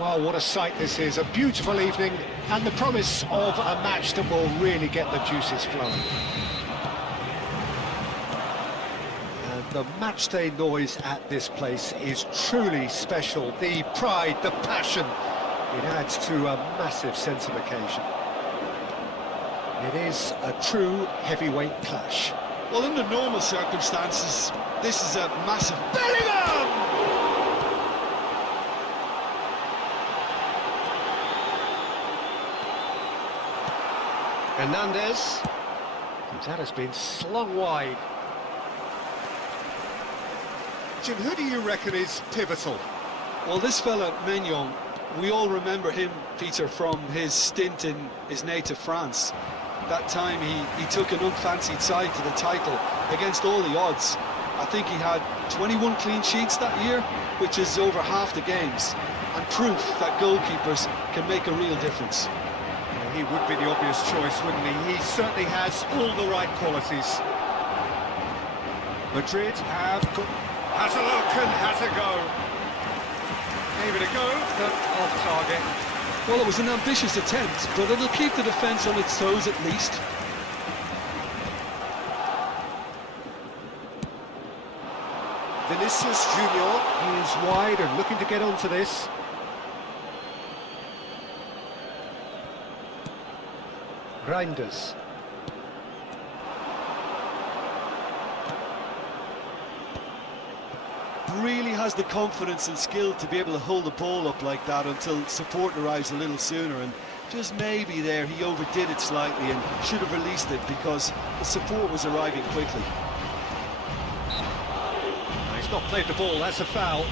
Well, what a sight this is, a beautiful evening, and the promise of a match that will really get the juices flowing. And the matchday noise at this place is truly special. The pride, the passion, it adds to a massive sense of occasion. It is a true heavyweight clash. Well, under normal circumstances, this is a massive... BELIIN! Hernandez, that has been slung wide. Jim, who do you reckon is pivotal? Well, this fella, Maignan, we all remember him, Peter, from his stint in his native France. That time he took an unfancied side to the title against all the odds. I think he had 21 clean sheets that year, which is over half the games, and proof that goalkeepers can make a real difference. He would be the obvious choice, wouldn't he? He certainly has all the right qualities. Madrid has a look and has a go. Gave it a go, but off target. Well, it was an ambitious attempt, but it'll keep the defence on its toes at least. Vinicius Junior is wide and looking to get onto this. Reinders. Really has the confidence and skill to be able to hold the ball up like that until support arrives a little sooner, and just maybe there he overdid it slightly and should have released it because the support was arriving quickly. No, he's not played the ball, that's a foul.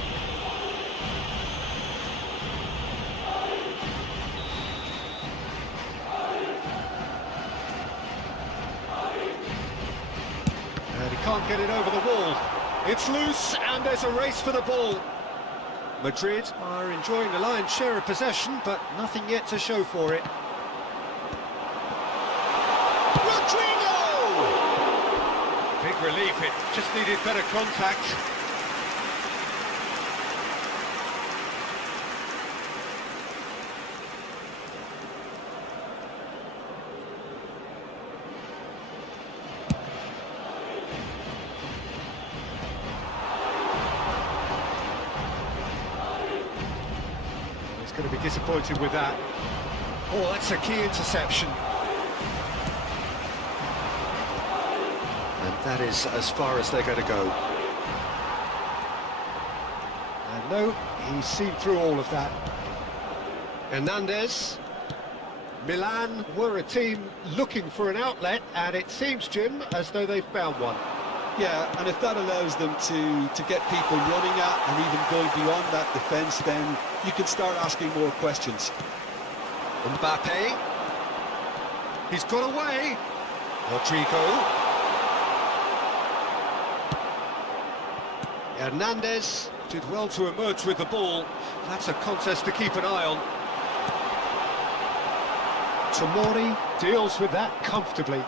And he can't get it over the wall. It's loose, and there's a race for the ball. Madrid are enjoying the lion's share of possession, but nothing yet to show for it. Rodrigo! Big relief, it just needed better contact. Going to be disappointed with that. Oh, that's a key interception. And that is as far as they're going to go. And no, he's seen through all of that. Hernandez. Milan were a team looking for an outlet, and it seems, Jim, as though they've found one. Yeah, and if that allows them to get people running at and even going beyond that defence, then you can start asking more questions. Mbappe. He's got away. Rodrigo. Hernandez did well to emerge with the ball. That's a contest to keep an eye on. Tomori deals with that comfortably.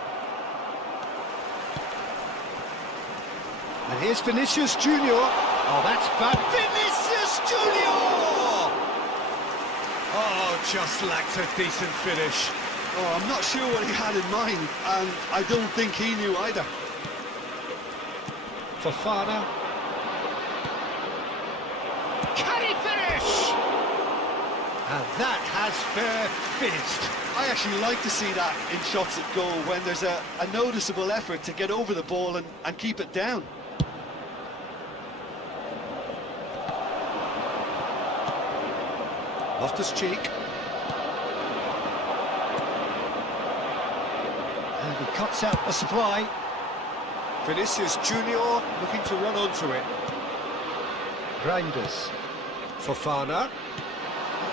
And here's Vinicius Junior. Oh, that's bad. Vinicius Junior! Oh, just lacked a decent finish. Oh, I'm not sure what he had in mind, and I don't think he knew either. Fofana. Can he finish? And that has fair fizzed. I actually like to see that in shots at goal when there's a noticeable effort to get over the ball and keep it down. Loftus-Cheek. And he cuts out the supply. Vinicius Junior looking to run onto it. Reinders. Fofana.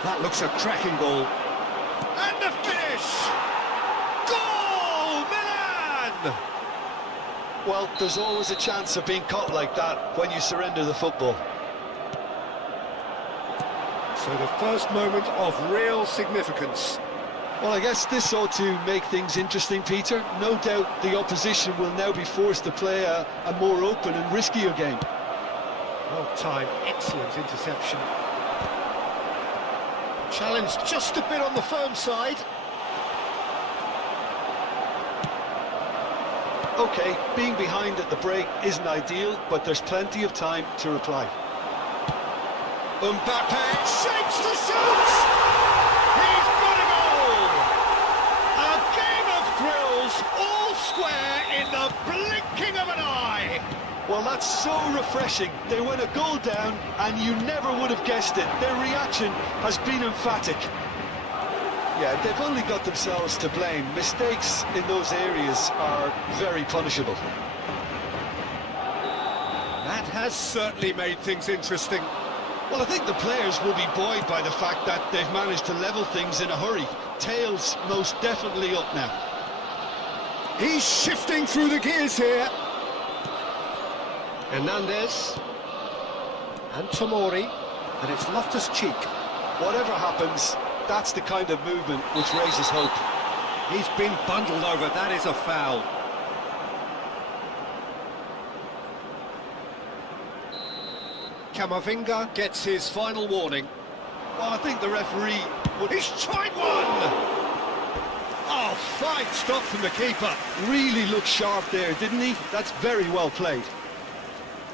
That looks a cracking ball. And the finish! Goal! Milan! Well, there's always a chance of being caught like that when you surrender the football. So the first moment of real significance. Well, I guess this ought to make things interesting, Peter. No doubt the opposition will now be forced to play a more open and riskier game. Well timed, excellent interception. Challenge just a bit on the firm side. OK, being behind at the break isn't ideal, but there's plenty of time to reply. Mbappe shapes to shoot! He's got a goal! A game of thrills, all square in the blinking of an eye! Well, that's so refreshing. They went a goal down, and you never would have guessed it. Their reaction has been emphatic. Yeah, they've only got themselves to blame. Mistakes in those areas are very punishable. That has certainly made things interesting. Well, I think the players will be buoyed by the fact that they've managed to level things in a hurry. Tails most definitely up now. He's shifting through the gears here. Hernandez and Tomori, and it's Loftus-Cheek. Whatever happens, that's the kind of movement which raises hope. He's been bundled over, that is a foul. Camavinga gets his final warning. Well, I think the referee would... He's tried one! Oh, fine stop from the keeper. Really looked sharp there, didn't he? That's very well played.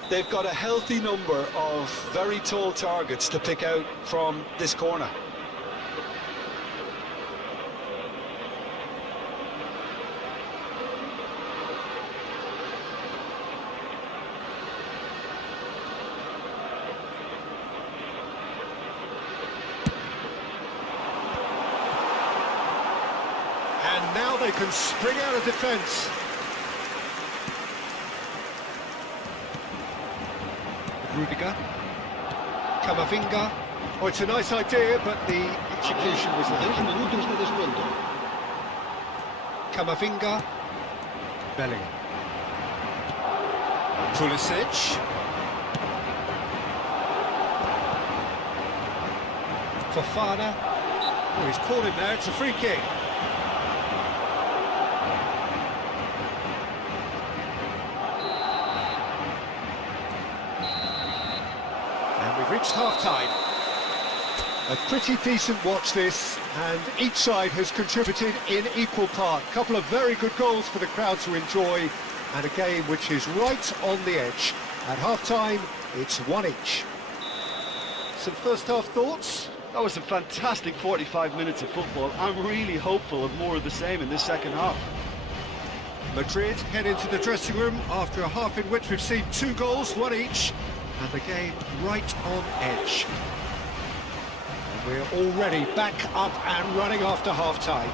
They've got a healthy number of very tall targets to pick out from this corner. And now they can spring out of defence. Rudiger, Camavinga. Oh, it's a nice idea, but the execution was lacking. Camavinga, Bellingham, Pulisic, Fofana. Oh, he's caught him there. It's a free kick. Reached half-time. A pretty decent watch this, and each side has contributed in equal part. A couple of very good goals for the crowd to enjoy, and a game which is right on the edge. At half-time, it's one each. Some first-half thoughts? That was a fantastic 45 minutes of football. I'm really hopeful of more of the same in this second half. Madrid head into the dressing room after a half in which we've seen 2 goals, one each. And the game right on edge. And we're already back up and running after half-time.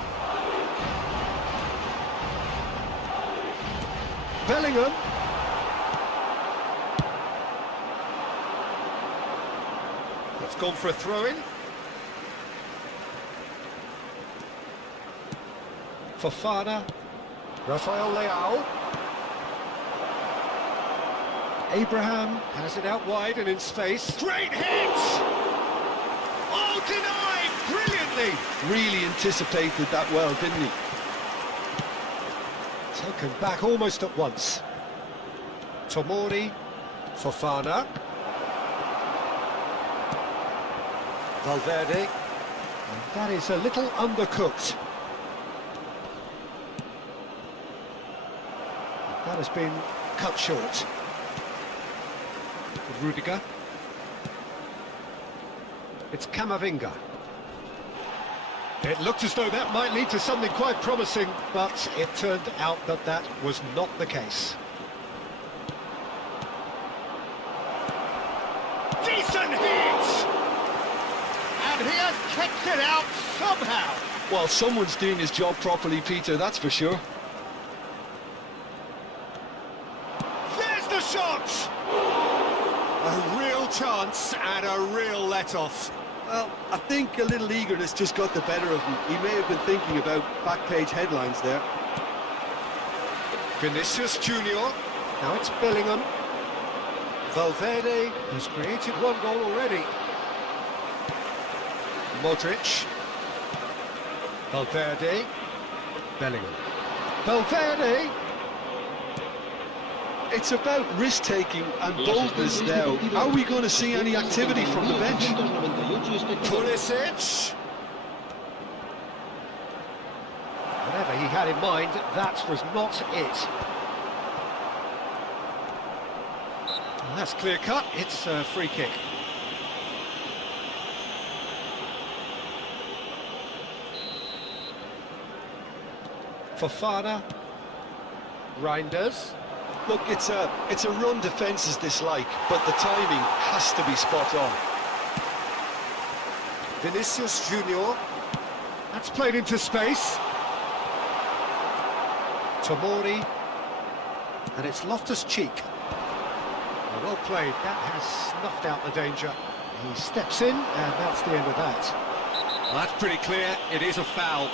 Bellingham. It's gone for a throw-in. Fofana. Rafael Leao. Abraham has it out wide and in space. Great hit! Oh, denied! Brilliantly! Really anticipated that well, didn't he? Taken back almost at once. Tomori, Fofana. Valverde. And that is a little undercooked. That has been cut short. Rudiger. It's Camavinga. It looked as though that might lead to something quite promising, but it turned out that that was not the case. Decent hit! And he has kept it out somehow. Well, someone's doing his job properly, Peter, that's for sure. There's the shot! A real chance and a real let-off. Well, I think a little eagerness just got the better of him. He may have been thinking about back-page headlines there. Vinicius Junior. Now it's Bellingham. Valverde has created 1 goal already. Modric. Valverde. Bellingham. Valverde. It's about risk-taking and boldness now. Are we going to see any activity from the bench? Pulisic. Whatever he had in mind, that was not it. Well, that's clear cut. It's a free kick. Fofana. Reinders. Look, it's a run defence's dislike, but the timing has to be spot on. Vinicius Junior. That's played into space. Tomori. And it's Loftus-Cheek. Well played. That has snuffed out the danger. He steps in, and that's the end of that. Well, that's pretty clear. It is a foul.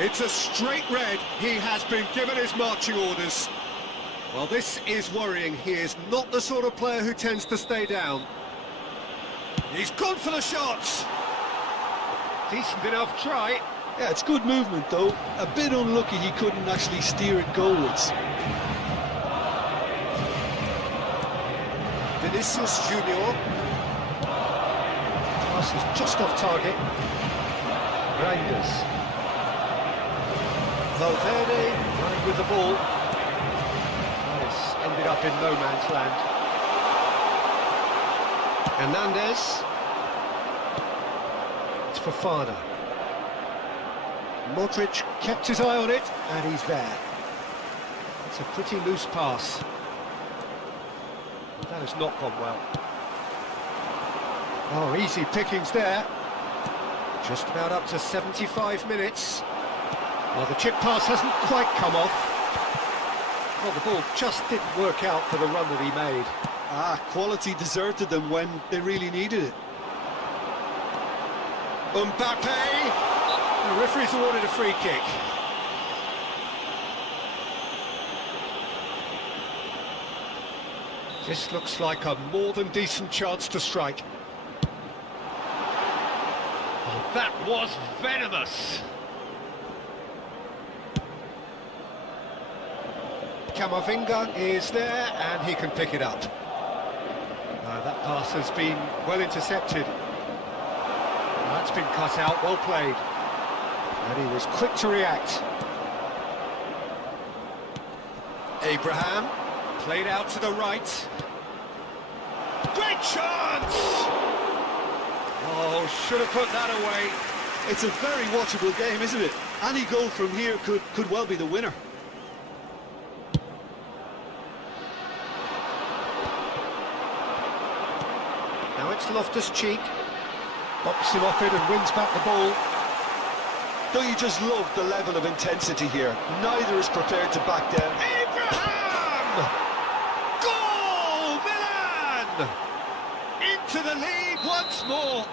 It's a straight red. He has been given his marching orders. Well, this is worrying. He is not the sort of player who tends to stay down. He's gone for the shots. Decent enough try. Yeah, it's good movement, though. A bit unlucky he couldn't actually steer it goalwards. Vinicius Junior. Pass is just off target. Reinders. Valverde running with the ball. This ended up in no man's land. Hernandez. It's Fofana. Modric kept his eye on it, and he's there. It's a pretty loose pass. That has not gone well. Oh, easy pickings there. Just about up to 75 minutes. Well, the chip pass hasn't quite come off. Well, the ball just didn't work out for the run that he made. Quality deserted them when they really needed it. Mbappe! The referee's awarded a free kick. This looks like a more than decent chance to strike. Oh, that was venomous! Camavinga is there, and he can pick it up. That pass has been well intercepted. That's been cut out, well played. And he was quick to react. Abraham, played out to the right. Great chance! Oh, should have put that away. It's a very watchable game, isn't it? Any goal from here could well be the winner. Now it's Loftus-Cheek. Bops him off it and wins back the ball. Don't you just love the level of intensity here? Neither is prepared to back down. Abraham! Goal! Milan! Into the lead once more.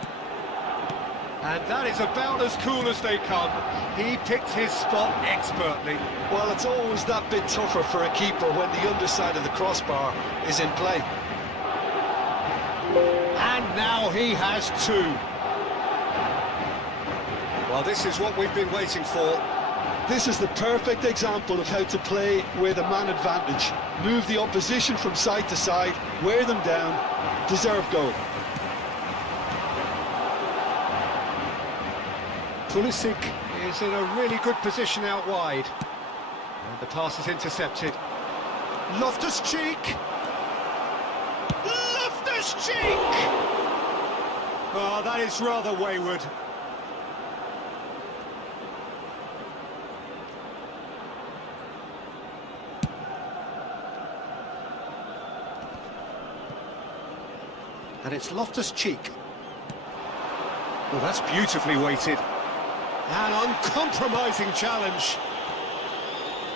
And that is about as cool as they come. He picked his spot expertly. Well, it's always that bit tougher for a keeper when the underside of the crossbar is in play. And now he has two. Well, this is what we've been waiting for. This is the perfect example of how to play with a man advantage. Move the opposition from side to side, wear them down, deserve goal. Pulisic is in a really good position out wide. And the pass is intercepted. Loftus-Cheek! Loftus-Cheek! Oh, that is rather wayward. And it's Loftus-Cheek. Oh, that's beautifully weighted. An uncompromising challenge.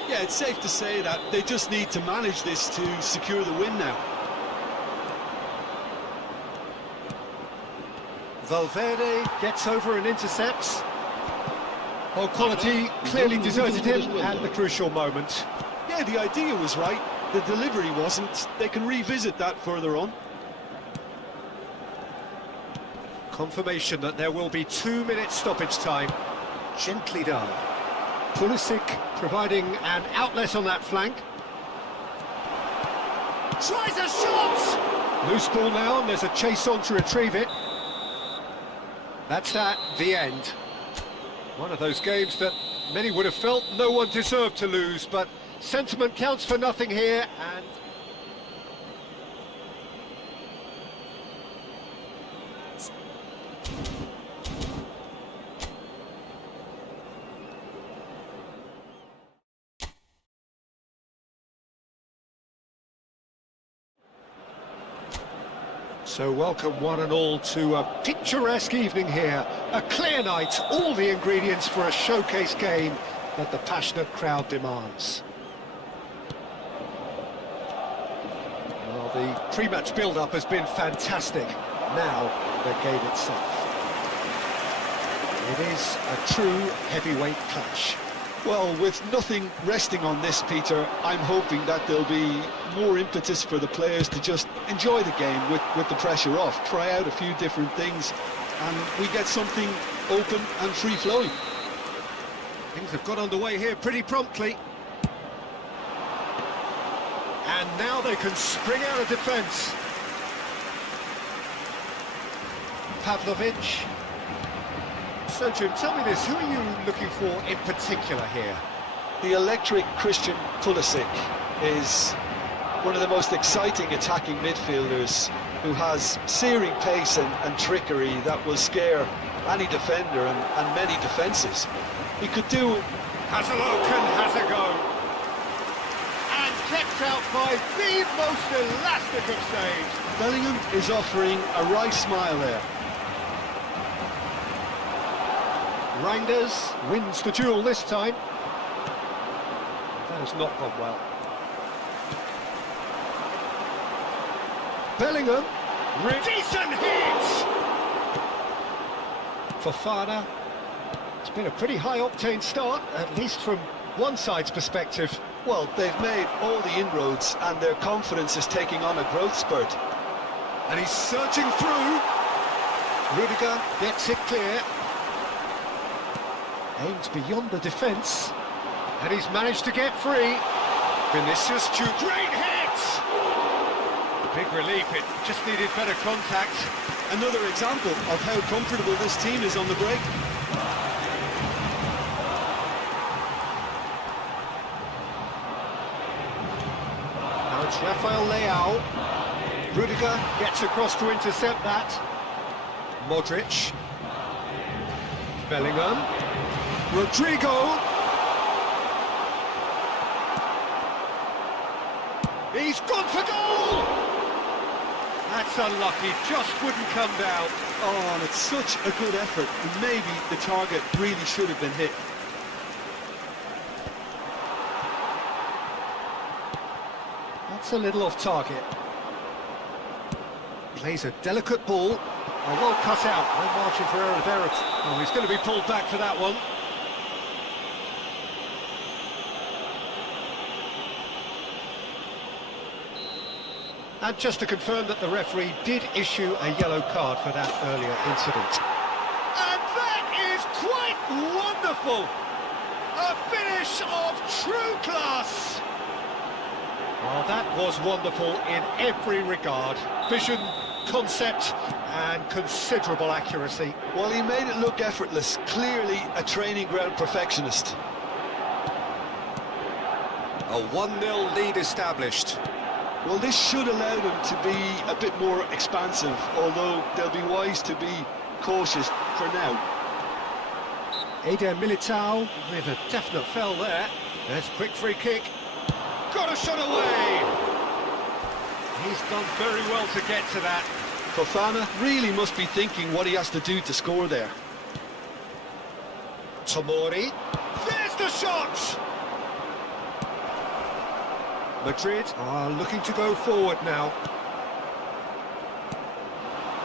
Yeah, it's safe to say that they just need to manage this to secure the win now. Valverde gets over and intercepts. Oh, quality clearly deserted him at the crucial moment. Yeah, the idea was right. The delivery wasn't. They can revisit that further on. Confirmation that there will be 2 minutes stoppage time. Gently done. Pulisic providing an outlet on that flank. Tries a shot! Loose ball now, and there's a chase on to retrieve it. That's that, the end. One of those games that many would have felt no one deserved to lose, but sentiment counts for nothing here, and... So welcome one and all to a picturesque evening here, a clear night, all the ingredients for a showcase game that the passionate crowd demands. Well, the pre-match build-up has been fantastic. Now, the game itself. It is a true heavyweight clash. Well, with nothing resting on this, Peter, I'm hoping that there'll be more impetus for the players to just enjoy the game with the pressure off, try out a few different things, and we get something open and free-flowing. Things have got underway here pretty promptly. And now they can spring out of defence. Pavlovic. So, Jim, tell me this, who are you looking for in particular here? The electric Christian Pulisic is one of the most exciting attacking midfielders who has searing pace and trickery that will scare any defender and many defences. He could do... Has a look and has a go. And kept out by the most elastic of saves. Bellingham is offering a right smile there. Reinders wins the duel this time. That has not gone well. Bellingham. Decent hit! Fofana. It's been a pretty high-octane start, at least from one side's perspective. Well, they've made all the inroads and their confidence is taking on a growth spurt. And he's surging through. Rudiger gets it clear. Aims beyond the defence, and he's managed to get free. Vinicius, great hit! Big relief, it just needed better contact. Another example of how comfortable this team is on the break. Now it's Rafael Leao. Rudiger gets across to intercept that. Modric. Bellingham. Rodrigo. He's gone for goal! That's unlucky, just wouldn't come down. Oh, and it's such a good effort. Maybe the target really should have been hit. That's a little off target. Plays a delicate ball. Oh, well cut out, no margin for error there. Oh, he's going to be pulled back for that one. And just to confirm that the referee did issue a yellow card for that earlier incident. And that is quite wonderful! A finish of true class! Well, that was wonderful in every regard. Vision, concept, and considerable accuracy. Well, he made it look effortless. Clearly a training ground perfectionist. A 1-0 lead established. Well, this should allow them to be a bit more expansive, although they'll be wise to be cautious for now. Eder Militao with a definite foul there. There's a quick free kick. Got a shot away! He's done very well to get to that. Fofana really must be thinking what he has to do to score there. Tomori. There's the shot! Madrid are looking to go forward now.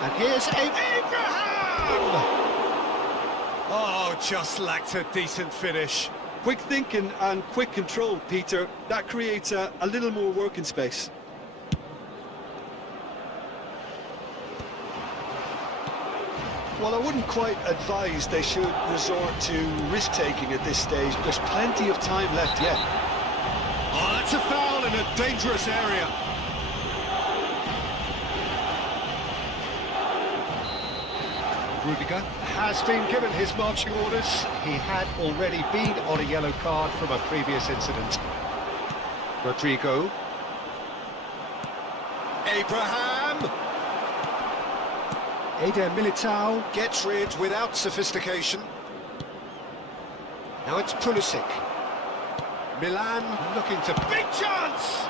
And here's Abraham! Oh, just lacked a decent finish. Quick thinking and quick control, Peter. That creates a little more working space. Well, I wouldn't quite advise they should resort to risk-taking at this stage. There's plenty of time left yet. Oh, that's a foul in a dangerous area. Rudiger has been given his marching orders. He had already been on a yellow card from a previous incident. Rodrigo. Abraham. Eder Militao gets rid without sophistication. Now it's Pulisic. Milan looking to big chance!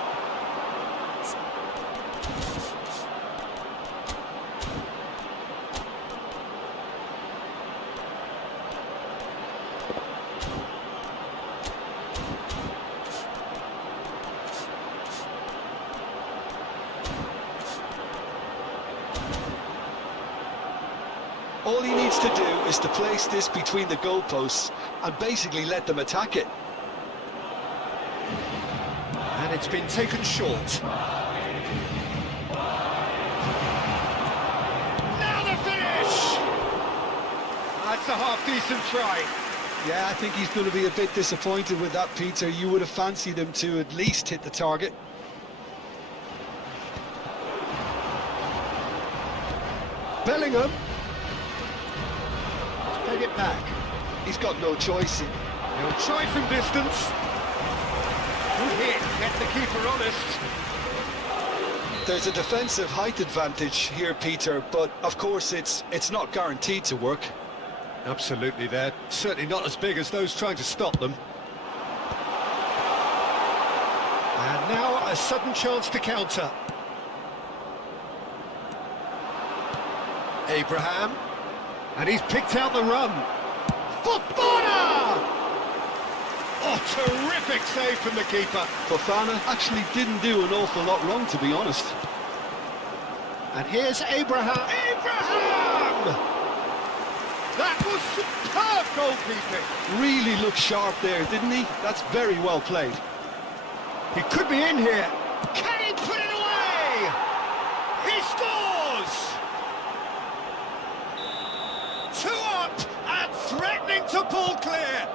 All he needs to do is to place this between the goalposts and basically let them attack it. And it's been taken short. Now the finish! That's a half-decent try. Yeah, I think he's going to be a bit disappointed with that, Peter. You would have fancied him to at least hit the target. Bellingham. Take it back. He's got no choice. He'll try from distance. Good hit, get the keeper honest. There's a defensive height advantage here, Peter, but of course it's not guaranteed to work. Absolutely, they're certainly not as big as those trying to stop them. And now a sudden chance to counter. Abraham. And he's picked out the run. Fofana! Oh, terrific save from the keeper. Fofana actually didn't do an awful lot wrong, to be honest. And here's Abraham. Abraham! That was superb goalkeeping. Really looked sharp there, didn't he? That's very well played. He could be in here. Can he put it away? He scores! 2 up and threatening to pull clear.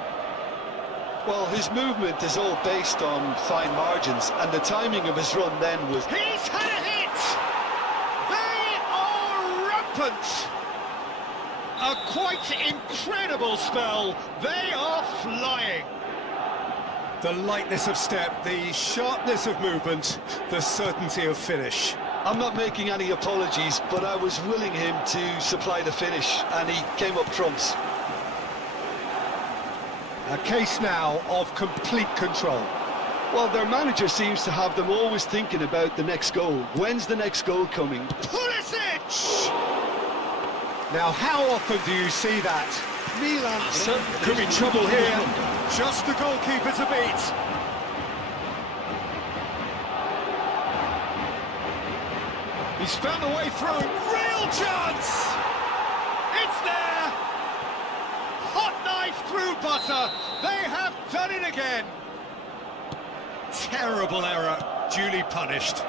Well, his movement is all based on fine margins, and the timing of his run then was... He's had a hit! They are rampant! A quite incredible spell. They are flying. The lightness of step, the sharpness of movement, the certainty of finish. I'm not making any apologies, but I was willing him to supply the finish, and he came up trumps. A case now of complete control. Well, their manager seems to have them always thinking about the next goal. When's the next goal coming? Pulisic! Now, how often do you see that? Milan could be trouble here. Just the goalkeeper to beat. He's found a way through. Real chance! It's there! Hot knife through butter. They have done it again. Terrible error, duly punished.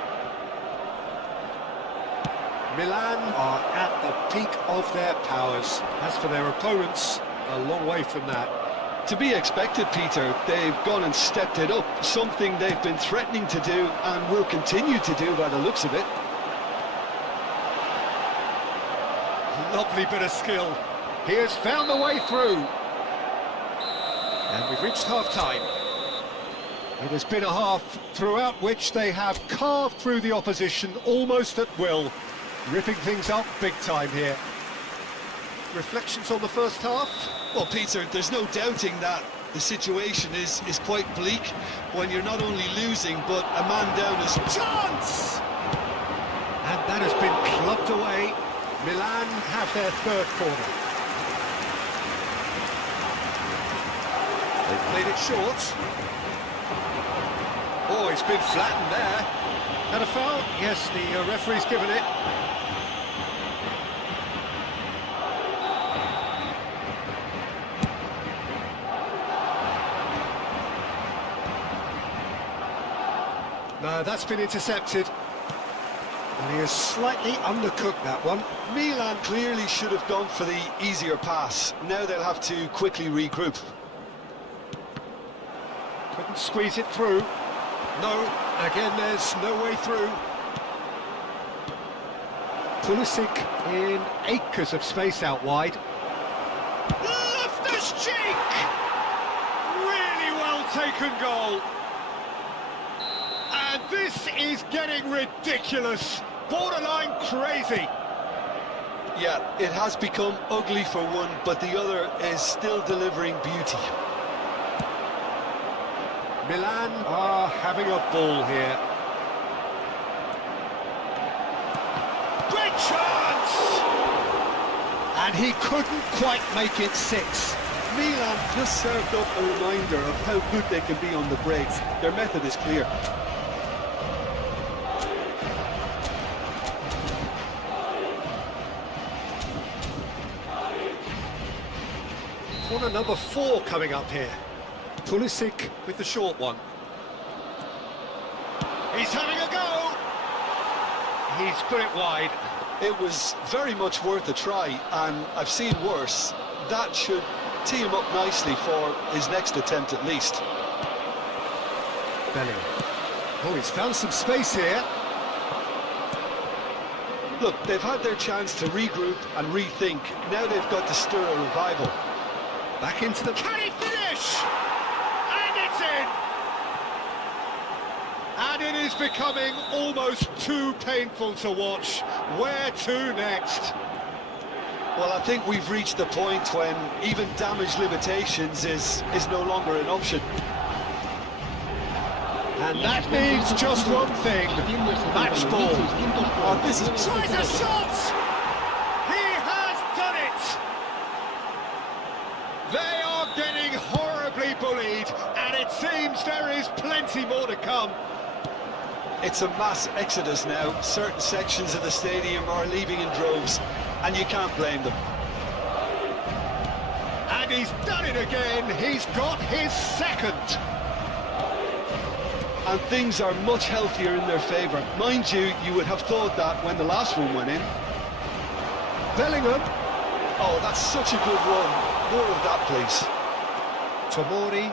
Milan are at the peak of their powers. As for their opponents, a long way from that. To be expected, Peter. They've gone and stepped it up, something they've been threatening to do and will continue to do by the looks of it. Lovely bit of skill. He has found the way through. And we've reached half-time. It has been a half throughout which they have carved through the opposition almost at will, ripping things up big time here. Reflections on the first half? Well, Peter, there's no doubting that the situation is quite bleak when you're not only losing, but a man down is... Chance! And that has been clubbed away. Milan have their third corner. They've played it short. Oh, it's been flattened there. And a foul? Yes, the referee's given it. No, that's been intercepted. And he has slightly undercooked that one. Milan clearly should have gone for the easier pass. Now they'll have to quickly regroup. Couldn't squeeze it through. No, again there's no way through. Pulisic in acres of space out wide. Loftus cheek! Really well taken goal. And this is getting ridiculous. Borderline crazy. Yeah, it has become ugly for one, but the other is still delivering beauty. Milan are having a ball here. Great chance! And he couldn't quite make it 6. Milan just served up a reminder of how good they can be on the break. Their method is clear. Corner number 4 coming up here. Pulisic with the short one. He's having a go! He's put it wide. It was very much worth a try, and I've seen worse. That should tee him up nicely for his next attempt at least. BELIIN. Oh, he's found some space here. Look, they've had their chance to regroup and rethink. Now they've got to stir a revival. Back into the... Can he finish? And it's in! And it is becoming almost too painful to watch. Where to next? Well, I think we've reached the point when even damage limitations is no longer an option. And that means just one thing. Match ball. Oh, this is... Tries a shot! He has done it! They are getting horribly bullied, and it seems there is plenty more to come. It's a mass exodus now. Certain sections of the stadium are leaving in droves, and you can't blame them. And he's done it again. He's got his second. And things are much healthier in their favour. Mind you, you would have thought that when the last one went in. Bellingham. Oh, that's such a good run. More of that, please. Tomori.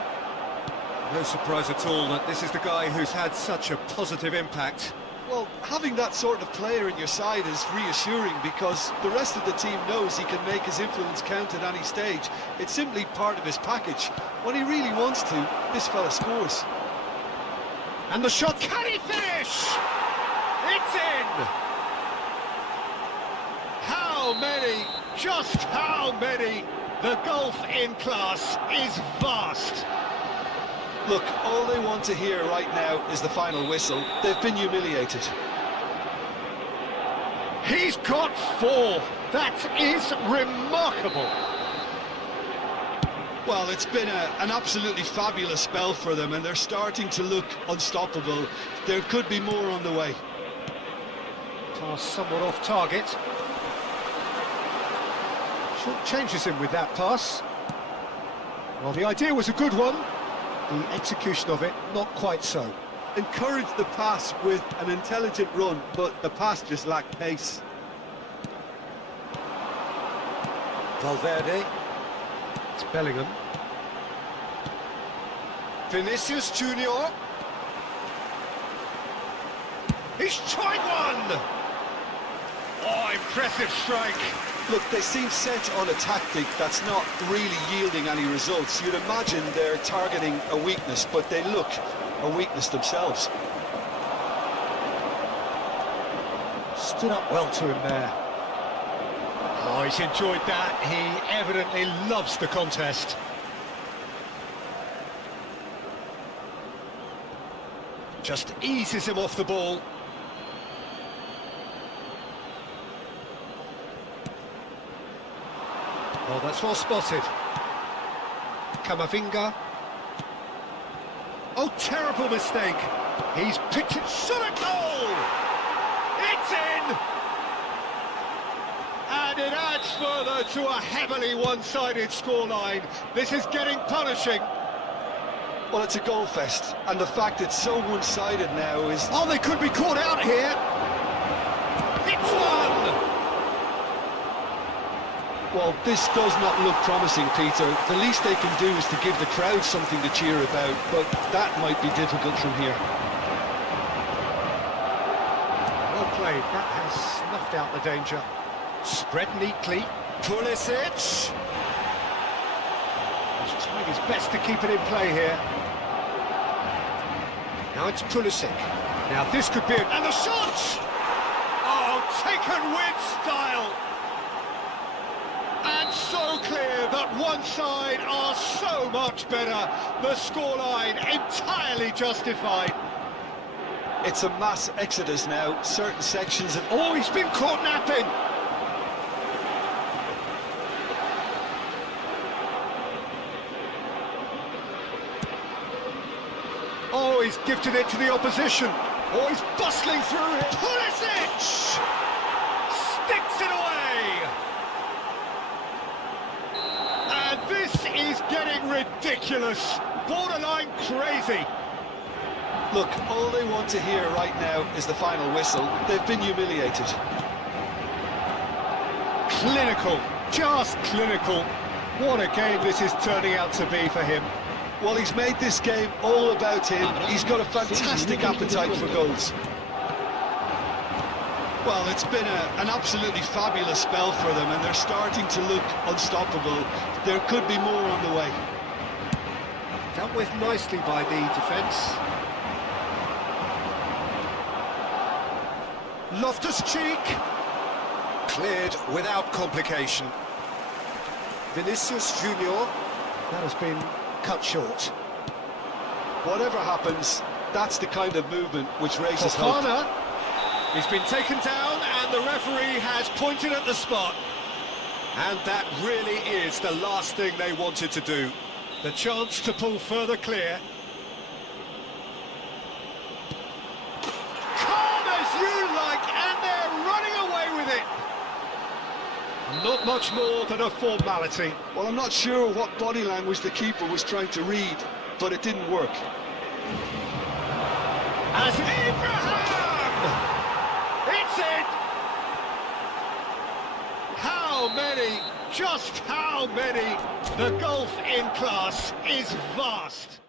No surprise at all that this is the guy who's had such a positive impact. Well, having that sort of player in your side is reassuring because the rest of the team knows he can make his influence count at any stage. It's simply part of his package. When he really wants to, this fella scores. And the shot, can he finish? It's in! How many, just how many? The gulf in class is vast. Look, all they want to hear right now is the final whistle. They've been humiliated. He's got 4. That is remarkable. Well, it's been an absolutely fabulous spell for them, and they're starting to look unstoppable. There could be more on the way. Pass somewhat off target. Short changes him with that pass. Well, the idea was a good one. The execution of it, not quite so. Encouraged the pass with an intelligent run, but the pass just lacked pace. Valverde. It's Bellingham. Vinicius Junior. He's tried one! Oh, impressive strike. Look, they seem set on a tactic that's not really yielding any results. You'd imagine they're targeting a weakness, but they look a weakness themselves. Stood up well to him there. Oh, he's enjoyed that. He evidently loves the contest. Just eases him off the ball. Oh, that's well spotted. Camavinga. Oh, terrible mistake. He's picked it. Shot at goal! It's in! And it adds further to a heavily one-sided scoreline. This is getting punishing. Well, it's a goal fest, and the fact it's so one-sided now is... Oh, they could be caught out here. Well, this does not look promising, Peter. The least they can do is to give the crowd something to cheer about, but that might be difficult from here. Well played, that has snuffed out the danger. Spread neatly, Pulisic. He's trying his best to keep it in play here. Now it's Pulisic. Now this could be and the shot! Oh, taken with style! And so clear that one side are so much better. The scoreline entirely justified. It's a mass exodus now. Certain sections have... Oh, he's been caught napping. Oh, he's gifted it to the opposition. Oh, he's bustling through it. Pulisic! Sticks it away. And this is getting ridiculous. Borderline crazy. Look, all they want to hear right now is the final whistle. They've been humiliated. Clinical, just clinical. What a game this is turning out to be for him. Well, he's made this game all about him. He's got a fantastic appetite for goals. Well, it's been an absolutely fabulous spell for them, and they're starting to look unstoppable. There could be more on the way. Dealt with nicely by the defence. Loftus-Cheek. Cleared without complication. Vinicius Junior. That has been cut short. Whatever happens, that's the kind of movement which raises hope. Fofana. He's been taken down and the referee has pointed at the spot. And that really is the last thing they wanted to do. The chance to pull further clear. Calm as you like, and they're running away with it. Not much more than a formality. Well, I'm not sure what body language the keeper was trying to read, but it didn't work. As Abraham! It's in! How many, just how many? The gulf in class is vast.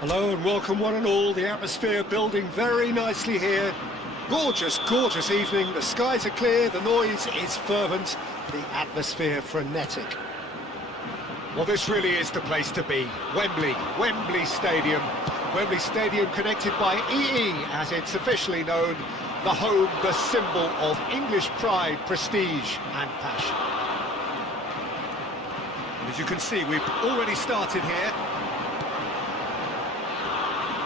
Hello and welcome one and all. The atmosphere building very nicely here. Gorgeous, gorgeous evening. The skies are clear, the noise is fervent, the atmosphere frenetic. Well, this really is the place to be. Wembley Stadium. Wembley Stadium connected by EE, as it's officially known. The home, the symbol of English pride, prestige and passion. And as you can see, we've already started here.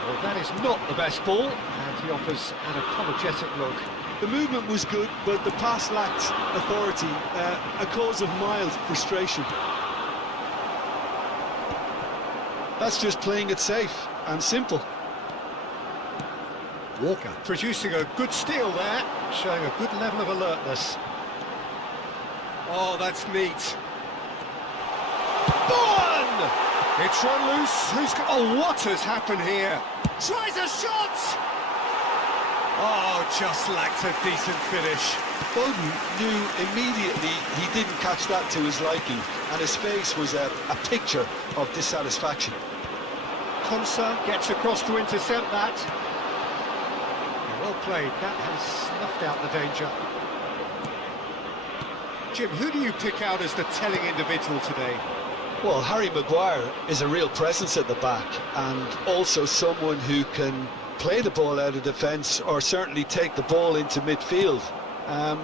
Well, that is not the best ball, and he offers an apologetic look. The movement was good, but the pass lacked authority, a cause of mild frustration. That's just playing it safe and simple. Walker producing a good steal there, showing a good level of alertness. Oh, that's neat. Bowen! It's run loose. Oh, what has happened here? Tries a shot! Oh, just lacked a decent finish. Bowden knew immediately he didn't catch that to his liking, and his face was a picture of dissatisfaction. Konsa gets across to intercept that. Well played, that has snuffed out the danger. Jim, who do you pick out as the telling individual today? Well, Harry Maguire is a real presence at the back, and also someone who can play the ball out of defence or certainly take the ball into midfield.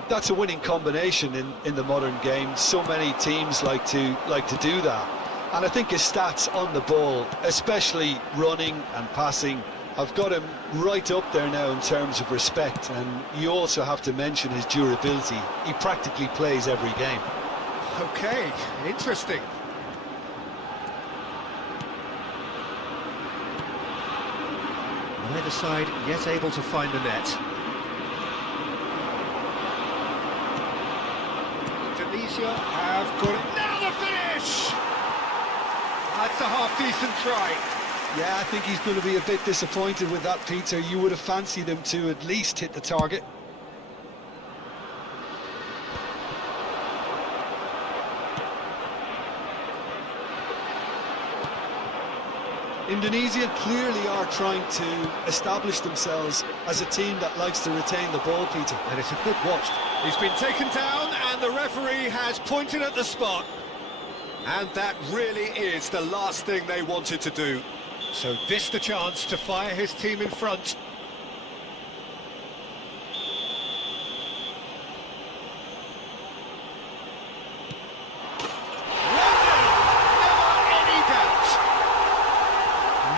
That's a winning combination in the modern game. So many teams like to do that. And I think his stats on the ball, especially running and passing, have got him right up there now in terms of respect. And you also have to mention his durability. He practically plays every game. Okay, interesting. Neither side yet able to find the net. Indonesia have got it. Now the finish! That's a half-decent try. Yeah, I think he's going to be a bit disappointed with that, Peter. You would have fancied him to at least hit the target. Indonesia clearly are trying to establish themselves as a team that likes to retain the ball, Peter. And it's a good watch. He's been taken down and the referee has pointed at the spot. And that really is the last thing they wanted to do. So this the chance to fire his team in front.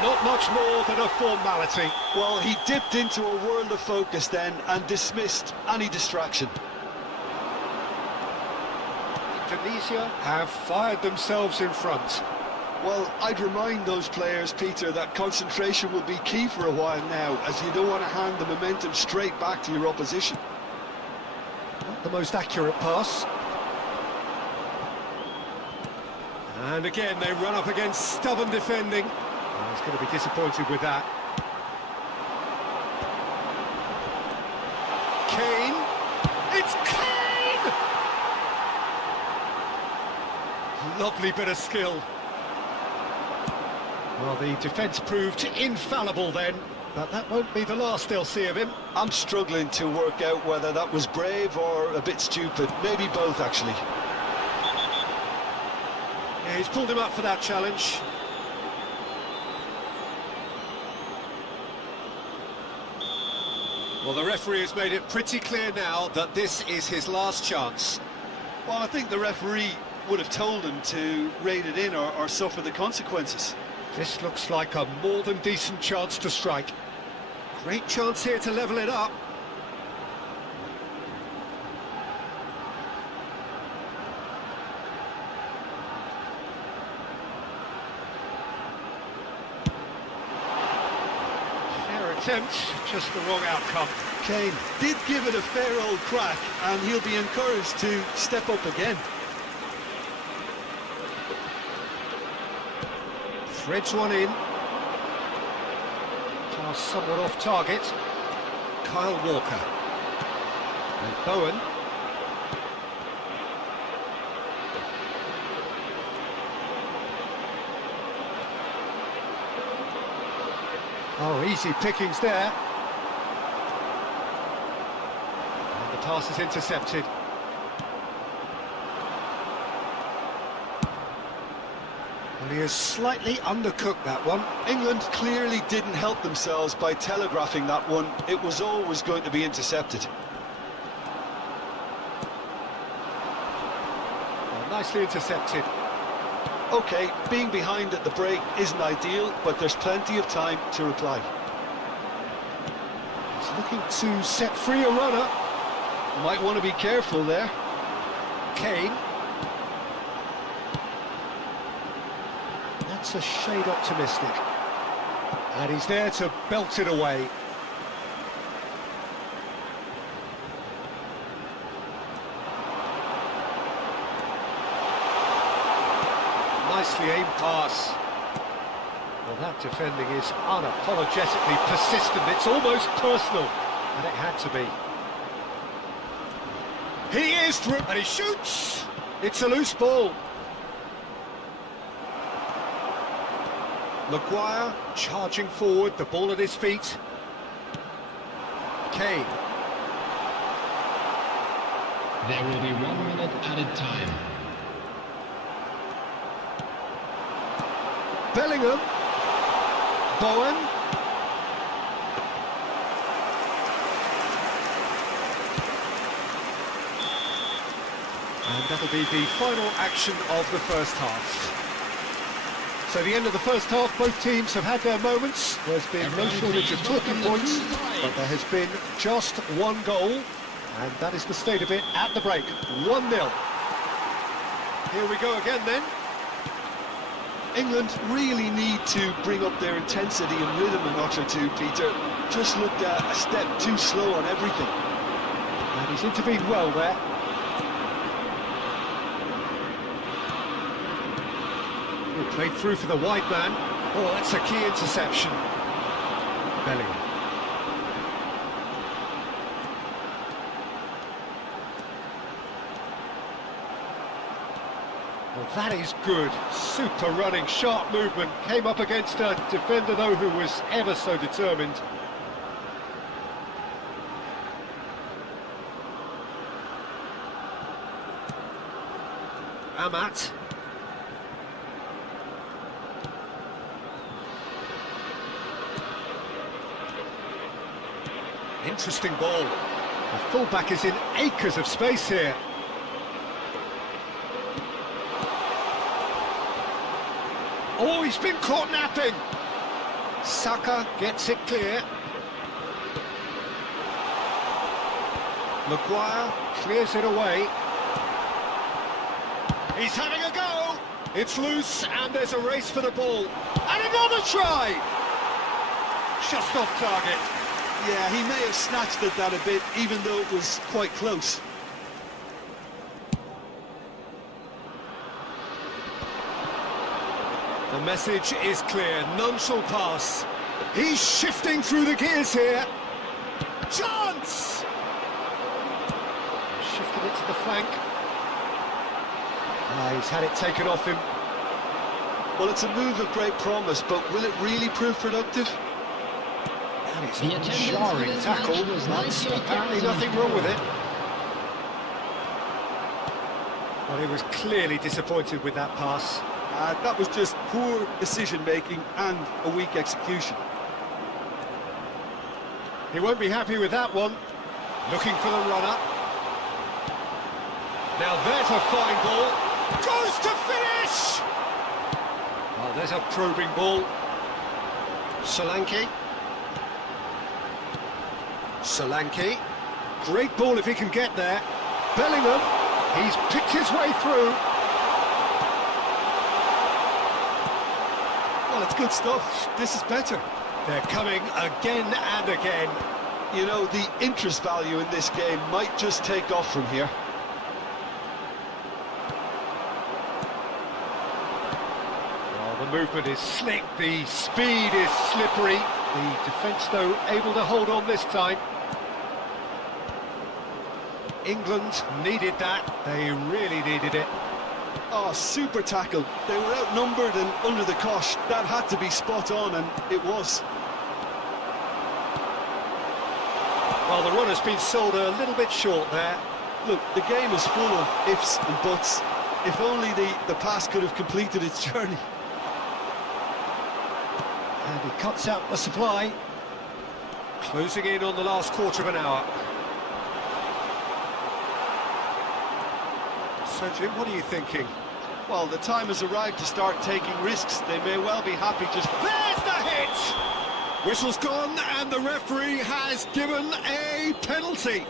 Not much more than a formality. Well, he dipped into a world of focus then and dismissed any distraction. Indonesia have fired themselves in front. Well, I'd remind those players, Peter, that concentration will be key for a while now, as you don't want to hand the momentum straight back to your opposition. Not the most accurate pass. And again, they run up against stubborn defending. He's going to be disappointed with that. Kane. It's Kane! Lovely bit of skill. Well, the defence proved infallible then, but that won't be the last they'll see of him. I'm struggling to work out whether that was brave or a bit stupid. Maybe both, actually. Yeah, he's pulled him up for that challenge. Well, the referee has made it pretty clear now that this is his last chance. Well, I think the referee would have told him to rein it in or suffer the consequences. This looks like a more than decent chance to strike. Great chance here to level it up. Attempt, just the wrong outcome. Kane did give it a fair old crack, and he'll be encouraged to step up again. Threads one in. Pass somewhat off target. Kyle Walker. And Bowen. Oh, easy pickings there. And the pass is intercepted. Well, he has slightly undercooked that one. England clearly didn't help themselves by telegraphing that one. It was always going to be intercepted. Well, nicely intercepted. OK, being behind at the break isn't ideal, but there's plenty of time to reply. He's looking to set free a runner. Might want to be careful there. Kane. That's a shade optimistic. And he's there to belt it away. Nicely aimed pass. Well, that defending is unapologetically persistent. It's almost personal, and it had to be. He is through, and he shoots. It's a loose ball. Maguire charging forward, the ball at his feet. Kane. There will be 1 minute added time. Bellingham. Bowen. And that'll be the final action of the first half. So the end of the first half, both teams have had their moments. There's been no shortage of talking points, but there has been just one goal, and that is the state of it at the break. 1-0. Here we go again then. England really need to bring up their intensity and rhythm a notch or two, Peter. Just looked a step too slow on everything. And he's intervened well there. Played through for the wide man. Oh, that's a key interception. Bellingham. Well, that is good. Super running, sharp movement. Came up against a defender, though, who was ever so determined. Amat. Interesting ball. The fullback is in acres of space here. Oh, he's been caught napping. Saka gets it clear. Maguire clears it away. He's having a go. It's loose and there's a race for the ball. And another try! Just off target. Yeah, he may have snatched at that a bit, even though it was quite close. The message is clear, none shall pass. He's shifting through the gears here. Chance! Shifted it to the flank. He's had it taken off him. Well, it's a move of great promise, but will it really prove productive? It's a jarring tackle, but apparently nothing wrong with it. Well, he was clearly disappointed with that pass. That was just poor decision-making and a weak execution. He won't be happy with that one. Looking for the runner. Now there's a fine ball. Goes to finish! Oh, there's a probing ball. Solanke. Solanke, great ball if he can get there. Bellingham, he's picked his way through. Well, it's good stuff. This is better. They're coming again and again. You know, the interest value in this game might just take off from here. Well, the movement is slick, the speed is slippery. The defence, though, able to hold on this time. England needed that. They really needed it. Oh, super tackle. They were outnumbered and under the cosh. That had to be spot on, and it was. Well, the run has been sold a little bit short there. Look, the game is full of ifs and buts. If only the pass could have completed its journey. And he cuts out the supply. Closing in on the last quarter of an hour. So, Jim, what are you thinking? Well, the time has arrived to start taking risks. They may well be happy just... There's the hit! Whistle's gone and the referee has given a penalty.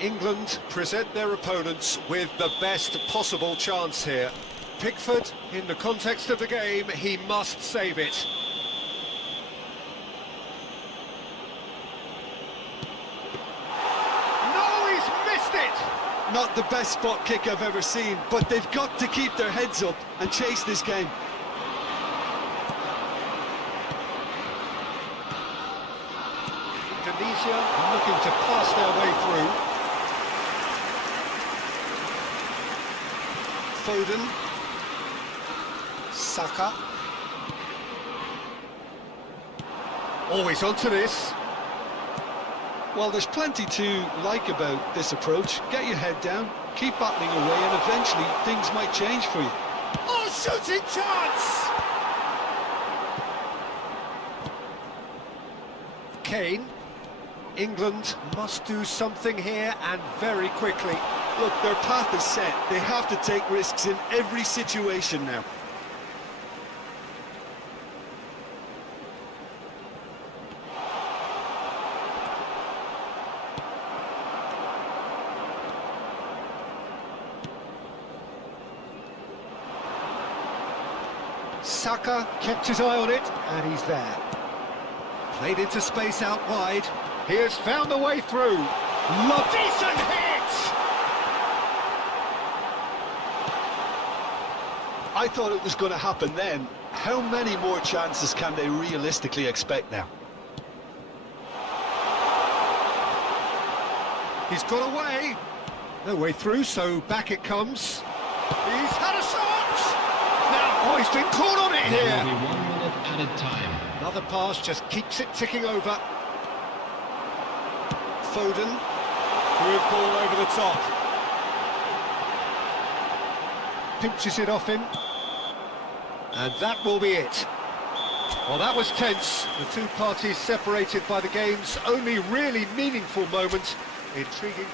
England present their opponents with the best possible chance here. Pickford, in the context of the game, he must save it. No, he's missed it! Not the best spot kick I've ever seen, but they've got to keep their heads up and chase this game. Indonesia looking to pass their way through. Foden. Saka. Always onto this. Well, there's plenty to like about this approach. Get your head down, keep battling away, and eventually things might change for you. Oh, shooting chance! Kane. England must do something here, and very quickly. Look, their path is set. They have to take risks in every situation now. Saka kept his eye on it, and he's there. Played into space out wide. He has found the way through. Decent hit! I thought it was going to happen then. How many more chances can they realistically expect now? He's got away. No way through, so back it comes. He's had a shot! Now, oh, he's been caught on it There here. will be 1 minute added time. Another pass just keeps it ticking over. Foden. Good ball over the top. Pinches it off him. And that will be it. Well, that was tense. The two parties separated by the game's only really meaningful moment. Intriguing.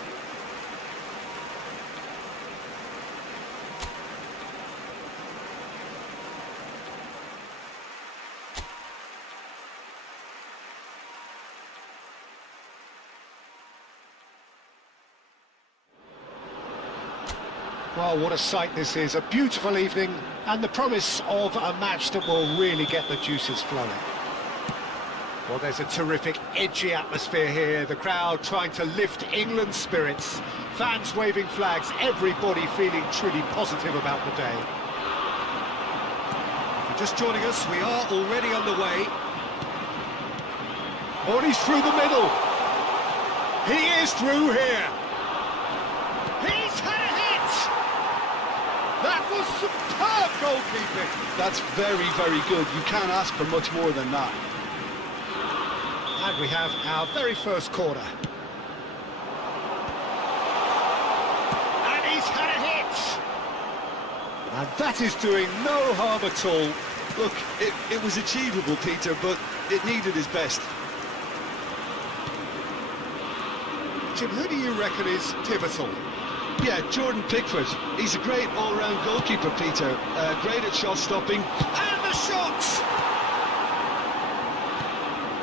Well, what a sight this is. A beautiful evening and the promise of a match that will really get the juices flowing. Well, there's a terrific, edgy atmosphere here. The crowd trying to lift England's spirits. Fans waving flags, everybody feeling truly positive about the day. If you're just joining us, we are already on the way. Oh, and he's through the middle. He is through here. He's had a hit! That was superb goalkeeping. That's very, very good. You can't ask for much more than that. And we have our very first corner. And he's had a hit! And that is doing no harm at all. Look, it was achievable, Peter, but it needed his best. Jim, who do you reckon is pivotal? Yeah, Jordan Pickford. He's a great all-round goalkeeper, Peter. Great at shot stopping. And the shot!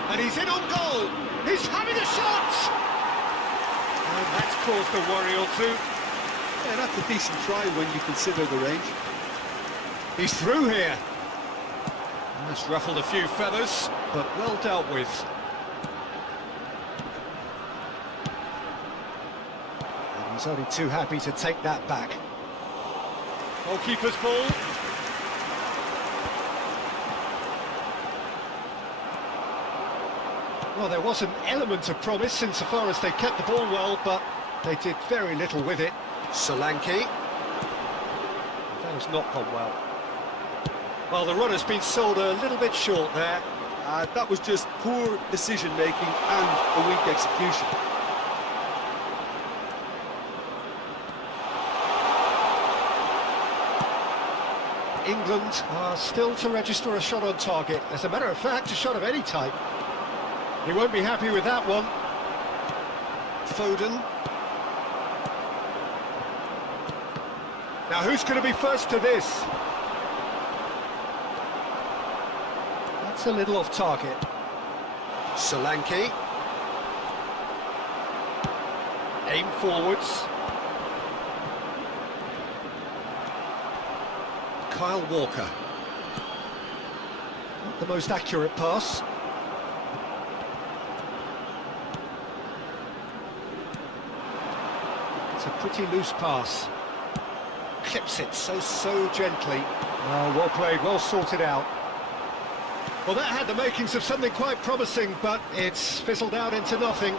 And he's in on goal. He's having a shot! And that's caused a worry or two. Yeah, that's a decent try when you consider the range. He's through here. That's ruffled a few feathers, but well dealt with. And he's only too happy to take that back. Goalkeeper's ball. Well, there was an element of promise insofar as they kept the ball well, but they did very little with it. Solanke. That has not gone well. Well, the run has been sold a little bit short there. That was just poor decision-making and a weak execution. England are still to register a shot on target. As a matter of fact, a shot of any type. He won't be happy with that one. Foden. Now who's going to be first to this? That's a little off target. Solanke. Aim forwards. Kyle Walker. Not the most accurate pass. It's a pretty loose pass. Clips it so gently. Oh, well played, well sorted out. Well, that had the makings of something quite promising, but it's fizzled out into nothing.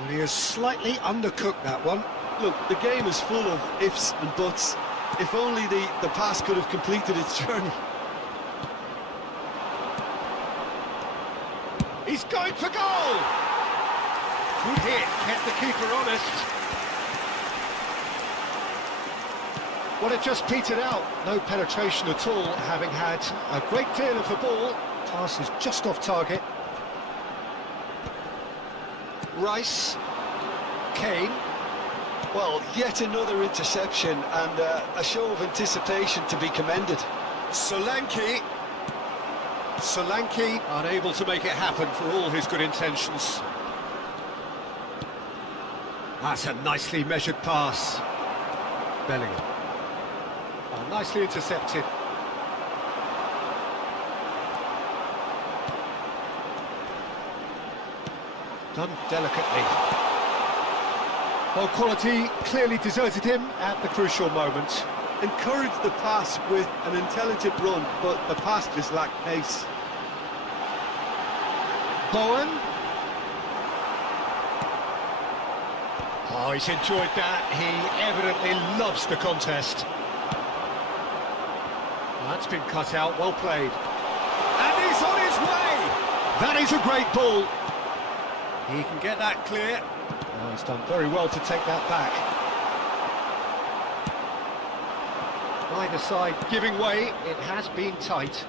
Well, he has slightly undercooked that one. Look, the game is full of ifs and buts. If only the pass could have completed its journey. He's going for goal! Good hit, kept the keeper honest. Well, it just petered out. No penetration at all, having had a great deal of the ball. Pass is just off target. Rice. Kane. Well, yet another interception and a show of anticipation to be commended. Solanke. Solanke unable to make it happen for all his good intentions. That's a nicely measured pass. Bellingham. Oh, nicely intercepted. Done delicately. Well, quality clearly deserted him at the crucial moment. Encouraged the pass with an intelligent run, but the pass just lacked pace. Bowen. Oh, he's enjoyed that. He evidently loves the contest. That's been cut out, well played. And he's on his way! That is a great ball. He can get that clear. Oh, he's done very well to take that back. Neither side giving way, it has been tight.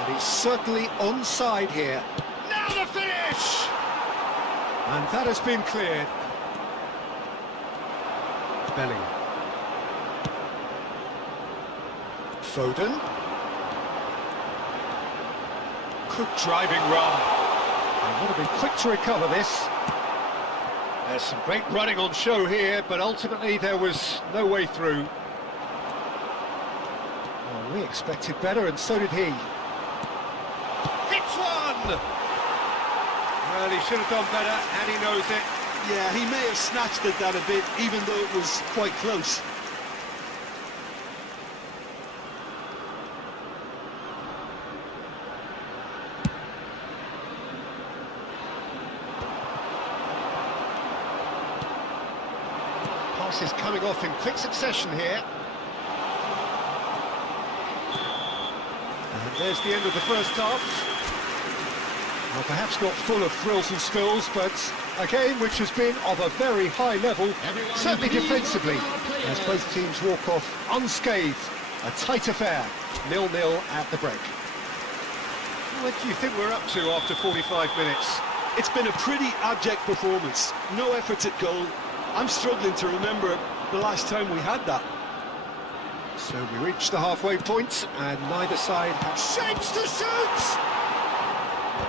And he's certainly onside here. Now the finish! And that has been cleared. Bellingham. Foden. Good driving run. They want to be quick to recover this. There's some great running on show here, but ultimately there was no way through. Well, we expected better, and so did he. Hits one! Well, he should have done better, and he knows it. Yeah, he may have snatched at that a bit, even though it was quite close. Is coming off in quick succession here. And there's the end of the first half. Well, perhaps not full of thrills and spills, but a game which has been of a very high level, certainly defensively, as both teams walk off unscathed. A tight affair, 0-0 at the break. What do you think we're up to after 45 minutes? It's been a pretty abject performance. No efforts at goal. I'm struggling to remember the last time we had that. So we reach the halfway point, and neither side has shapes to shoot!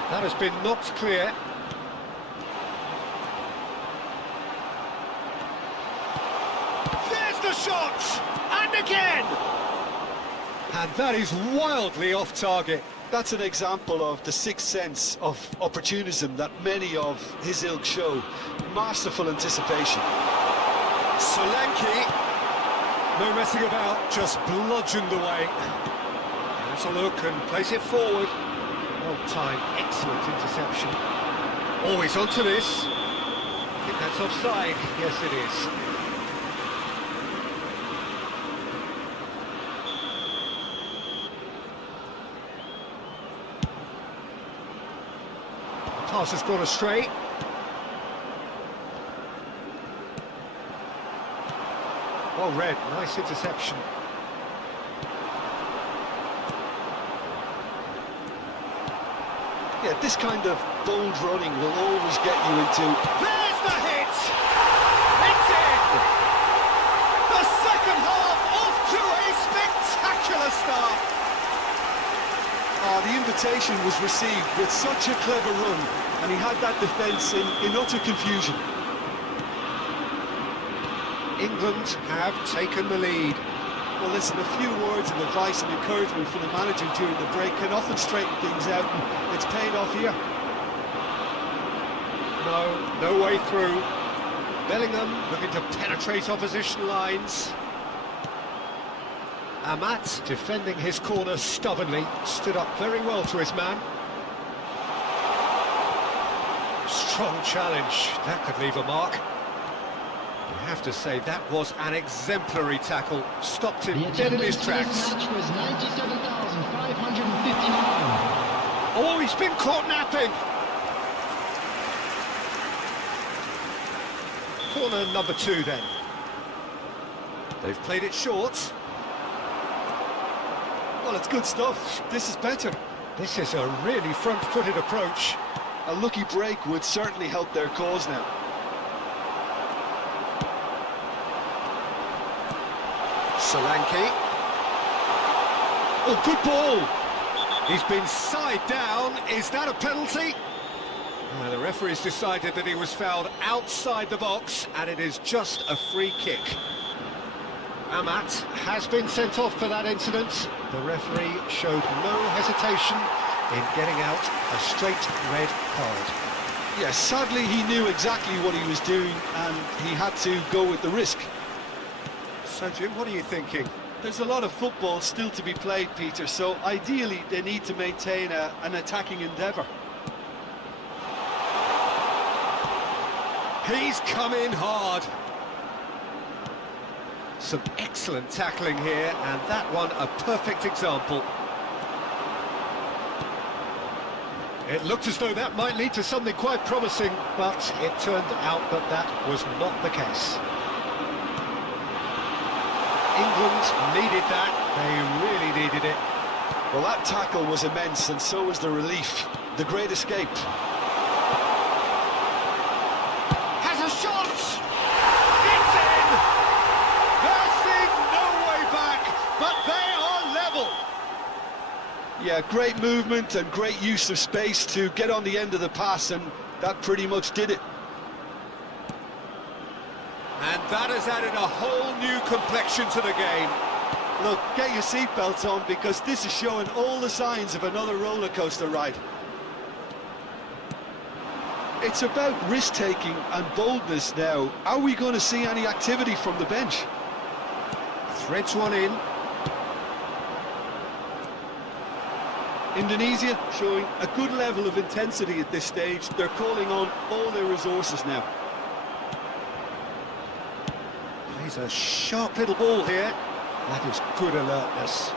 That has been knocked clear. There's the shot! And again! And that is wildly off target. That's an example of the sixth sense of opportunism that many of his ilk show. Masterful anticipation. Solanke, no messing about, just bludgeoned away. Has a look and plays it forward. Well timed, excellent interception. Always onto this. I think that's offside. Yes, it is. The pass has gone astray. Well read, nice interception. Yeah, this kind of bold running will always get you into... There's the hit! It's in! The second half off to a spectacular start! Oh, the invitation was received with such a clever run, and he had that defence in utter confusion. England have taken the lead. Well, listen, a few words of advice and encouragement from the manager during the break can often straighten things out, and it's paid off here. No way through. Bellingham looking to penetrate opposition lines. Amat, defending his corner stubbornly, stood up very well to his man. Strong challenge, that could leave a mark. You have to say that was an exemplary tackle, stopped him dead in his tracks. Match was 97,559. Oh, he's been caught napping. Corner number 2 then. They've played it short. Well, it's good stuff. This is better. This is a really front-footed approach. A lucky break would certainly help their cause now. Solanke. Oh, good ball. He's been side down. Is that a penalty? The referee's decided that he was fouled outside the box, and it is just a free kick. Amat has been sent off for that incident. The referee showed no hesitation in getting out a straight red card. Yes, sadly he knew exactly what he was doing, and he had to go with the risk. So, Jim, what are you thinking? There's a lot of football still to be played, Peter, so ideally they need to maintain an attacking endeavour. He's come in hard. Some excellent tackling here, and that one a perfect example. It looked as though that might lead to something quite promising, but it turned out that that was not the case. England needed that, they really needed it. Well, that tackle was immense, and so was the relief. The great escape. Has a shot! It's in! They're seeing no way back, but they are level. Yeah, great movement and great use of space to get on the end of the pass, and that pretty much did it. And that has added a whole new complexion to the game. Look, get your seatbelts on, because this is showing all the signs of another roller coaster ride. It's about risk-taking and boldness now. Are we going to see any activity from the bench? Threads one in. Indonesia showing a good level of intensity at this stage. They're calling on all their resources now. Plays a sharp little ball here. That is good alertness.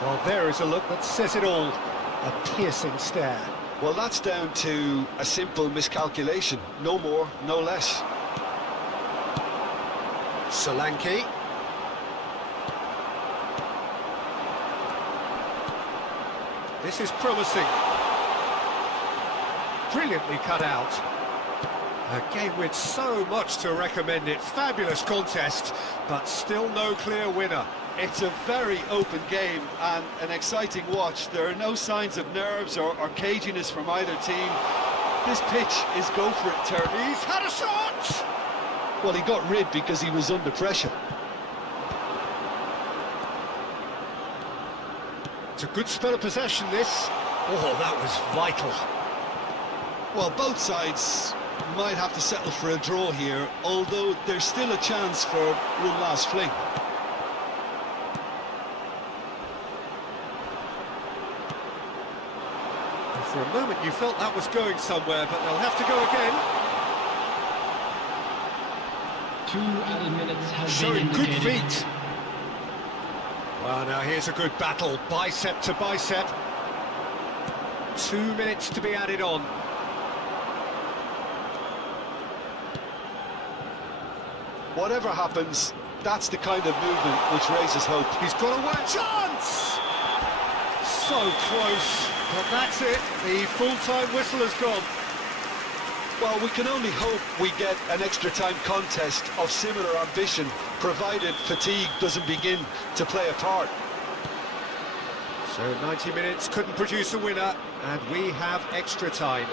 Well, there is a look that says it all. A piercing stare. Well, that's down to a simple miscalculation. No more, no less. Solanke. This is promising. Brilliantly cut out. A game with so much to recommend it. Fabulous contest, but still no clear winner. It's a very open game and an exciting watch. There are no signs of nerves or caginess from either team. This pitch is go for it territory. He's had a shot! Well, he got rid because he was under pressure. It's a good spell of possession, this. Oh, that was vital. Well, both sides might have to settle for a draw here, although there's still a chance for one last fling. And for a moment you felt that was going somewhere, but they'll have to go again. 2 added minutes have Showing been good indicated. feet. Well, now here's a good battle, bicep to bicep. 2 minutes to be added on. Whatever happens, that's the kind of movement which raises hope. He's got a work chance! So close, but that's it. The full-time whistle has gone. Well, we can only hope we get an extra-time contest of similar ambition, provided fatigue doesn't begin to play a part. So 90 minutes couldn't produce a winner, and we have extra time.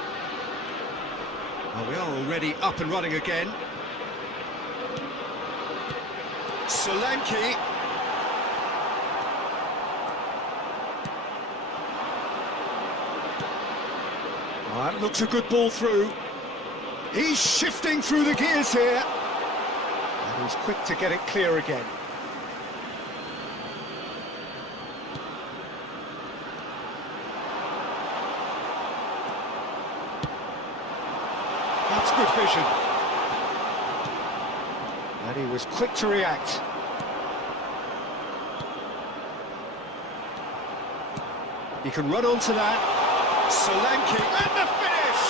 Well, we are already up and running again. Solanke. That looks a good ball through. He's shifting through the gears here. And he's quick to get it clear again. That's good vision. And he was quick to react. He can run onto that. Solanke, and the finish!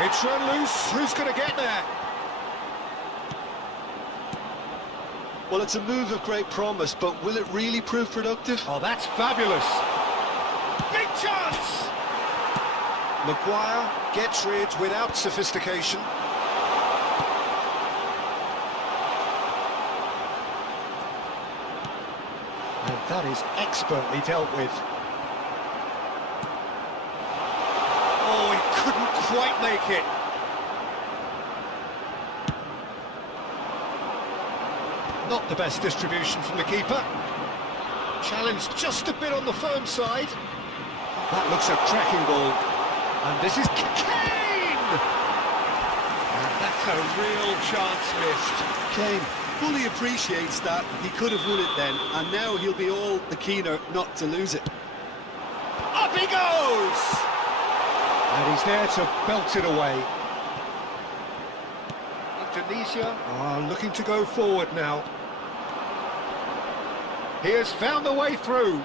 It's run loose, who's going to get there? Well, it's a move of great promise, but will it really prove productive? Oh, that's fabulous! Big chance! Maguire gets rid without sophistication. And that is expertly dealt with. Oh, he couldn't quite make it. Not the best distribution from the keeper. Challenged just a bit on the firm side. That looks a cracking ball. And this is Kane! And that's a real chance missed. Kane fully appreciates that. He could have won it then, and now he'll be all the keener not to lose it. Up he goes! And he's there to belt it away. Indonesia are looking to go forward now. He has found the way through.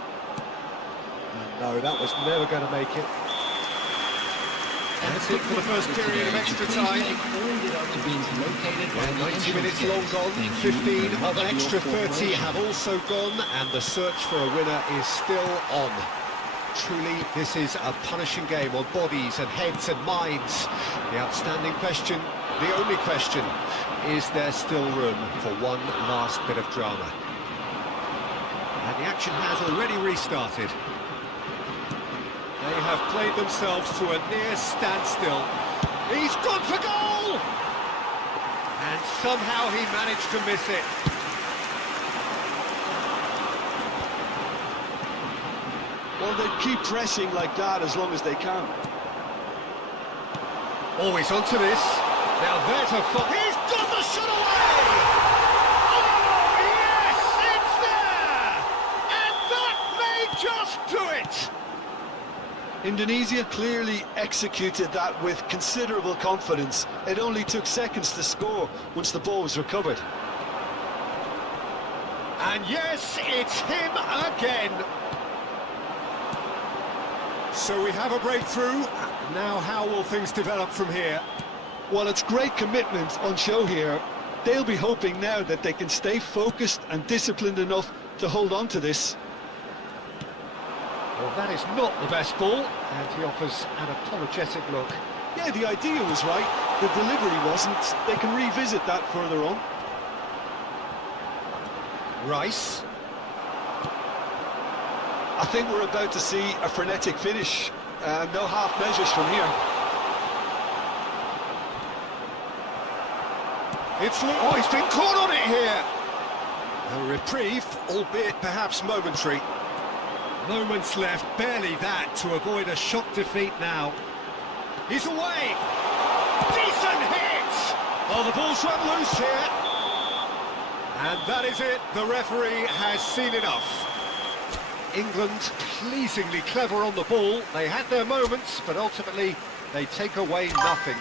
And no, that was never going to make it. That's it for the first period of extra time. 90 minutes long gone, 15 of an extra 30 have also gone, and the search for a winner is still on. Truly, this is a punishing game on bodies and heads and minds. The outstanding question, the only question, is there still room for one last bit of drama? And the action has already restarted. They have played themselves to a near standstill. He's gone for goal! And somehow he managed to miss it. Well, they keep pressing like that as long as they can. Always onto this. Now there's a foot. He's got the shot away! Oh, yes! It's there! And that may just do it! Indonesia clearly executed that with considerable confidence. It only took seconds to score once the ball was recovered. And yes, it's him again. So we have a breakthrough. Now how will things develop from here? Well, it's great commitment on show here. They'll be hoping now that they can stay focused and disciplined enough to hold on to this. Well, that is not the best ball, and he offers an apologetic look. Yeah, the idea was right, the delivery wasn't. They can revisit that further on. Rice. I think we're about to see a frenetic finish. No half measures from here. It's oh, he's been caught on it here. A reprieve, albeit perhaps momentary. Moments left, barely that, to avoid a shock defeat now. He's away! Decent hit! Oh, the ball's run loose here. And that is it, the referee has seen enough. England pleasingly clever on the ball. They had their moments, but ultimately they take away nothing.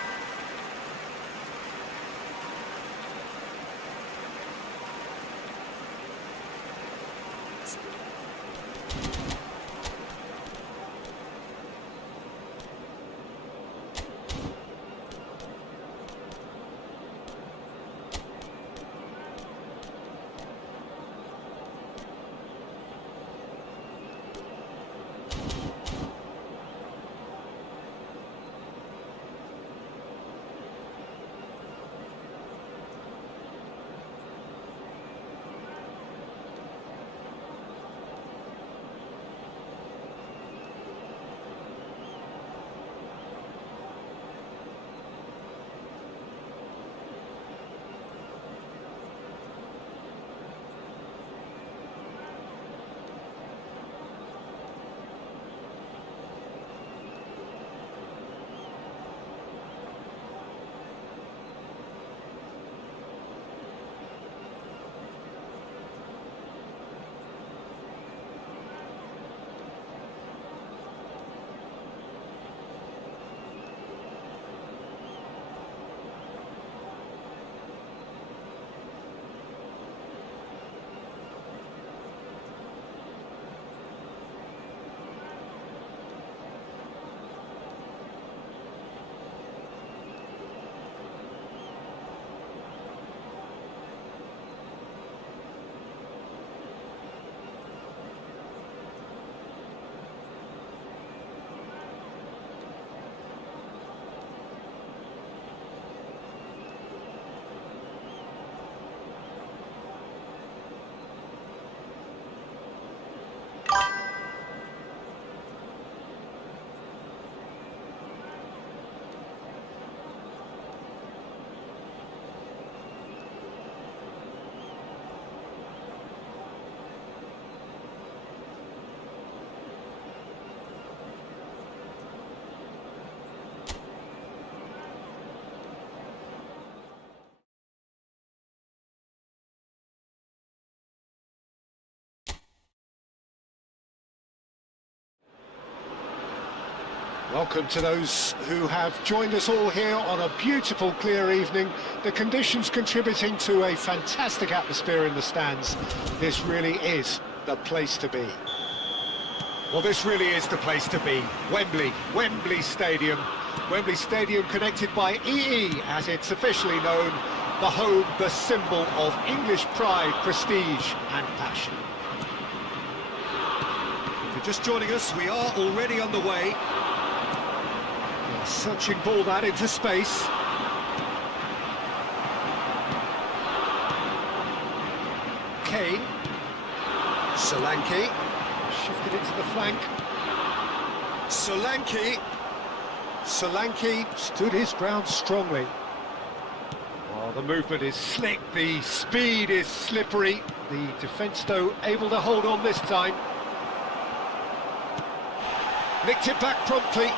Welcome to those who have joined us all here on a beautiful, clear evening. The conditions contributing to a fantastic atmosphere in the stands. This really is the place to be. Well, this really is the place to be. Wembley Stadium. Wembley Stadium connected by EE, as it's officially known. The home, the symbol of English pride, prestige and passion. If you're just joining us, we are already on the way. Searching ball that into space. Kane. Solanke. Shifted into the flank. Solanke stood his ground strongly. Oh, the movement is slick, the speed is slippery. The defence, though, able to hold on this time. Nicked it back promptly.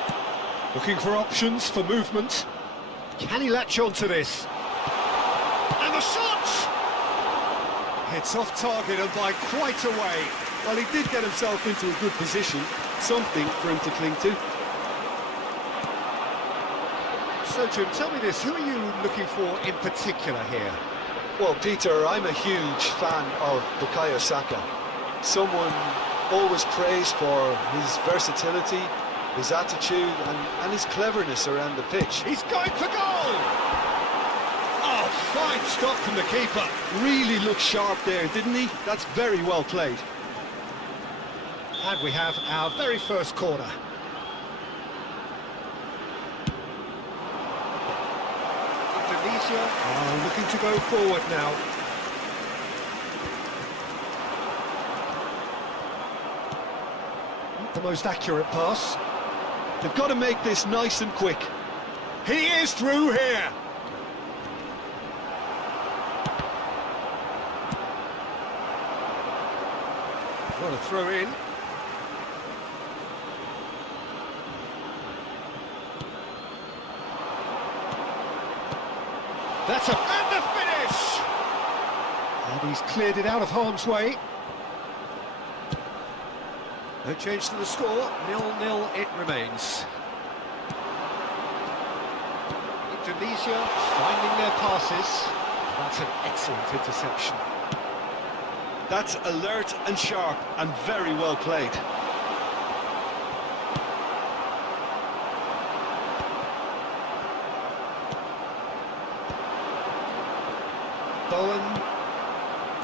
Looking for options for movement. Can he latch on to this? And the shot! It's off target and by quite a way. Well, he did get himself into a good position, something for him to cling to. So, Jim, tell me this, who are you looking for in particular here? Well, Peter, I'm a huge fan of Bukayo Saka. Someone always praised for his versatility, his attitude and his cleverness around the pitch. He's going for goal! Oh, fine stop from the keeper. Really looked sharp there, didn't he? That's very well played. And we have our very first corner. Indonesia are looking to go forward now. Not the most accurate pass. They've got to make this nice and quick. He is through here. What a throw in. That's and the finish! And he's cleared it out of harm's way. No change to the score, 0-0 it remains. Indonesia finding their passes. That's an excellent interception. That's alert and sharp and very well played. Bowen.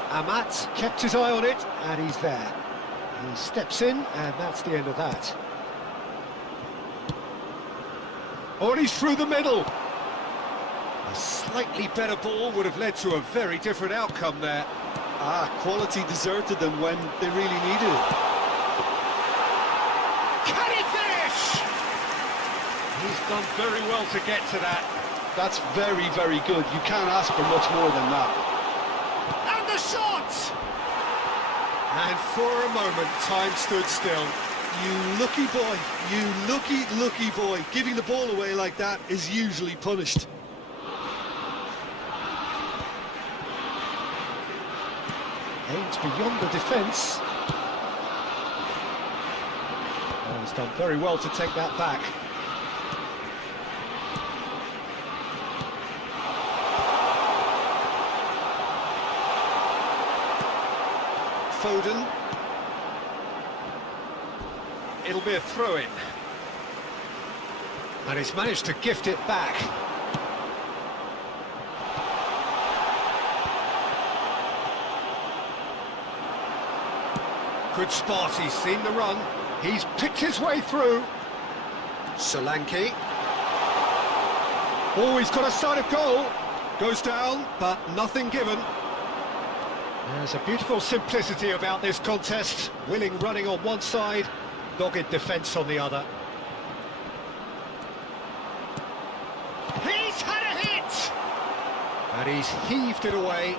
Amat kept his eye on it and he's there. He steps in, and that's the end of that. Oh, and he's through the middle. A slightly better ball would have led to a very different outcome there. Quality deserted them when they really needed it. Can he finish? He's done very well to get to that. That's very, very good. You can't ask for much more than that. And the shot! And for a moment, time stood still. You lucky boy, you lucky boy. Giving the ball away like that is usually punished. Aims beyond the defence. Oh, he's done very well to take that back. Foden. It'll be a throw-in. And he's managed to gift it back. Good spot, he's seen the run. He's picked his way through. Solanke. Oh, he's got a sight of goal. Goes down, but nothing given. There's a beautiful simplicity about this contest. Willing running on one side, dogged defence on the other. He's had a hit! And he's heaved it away.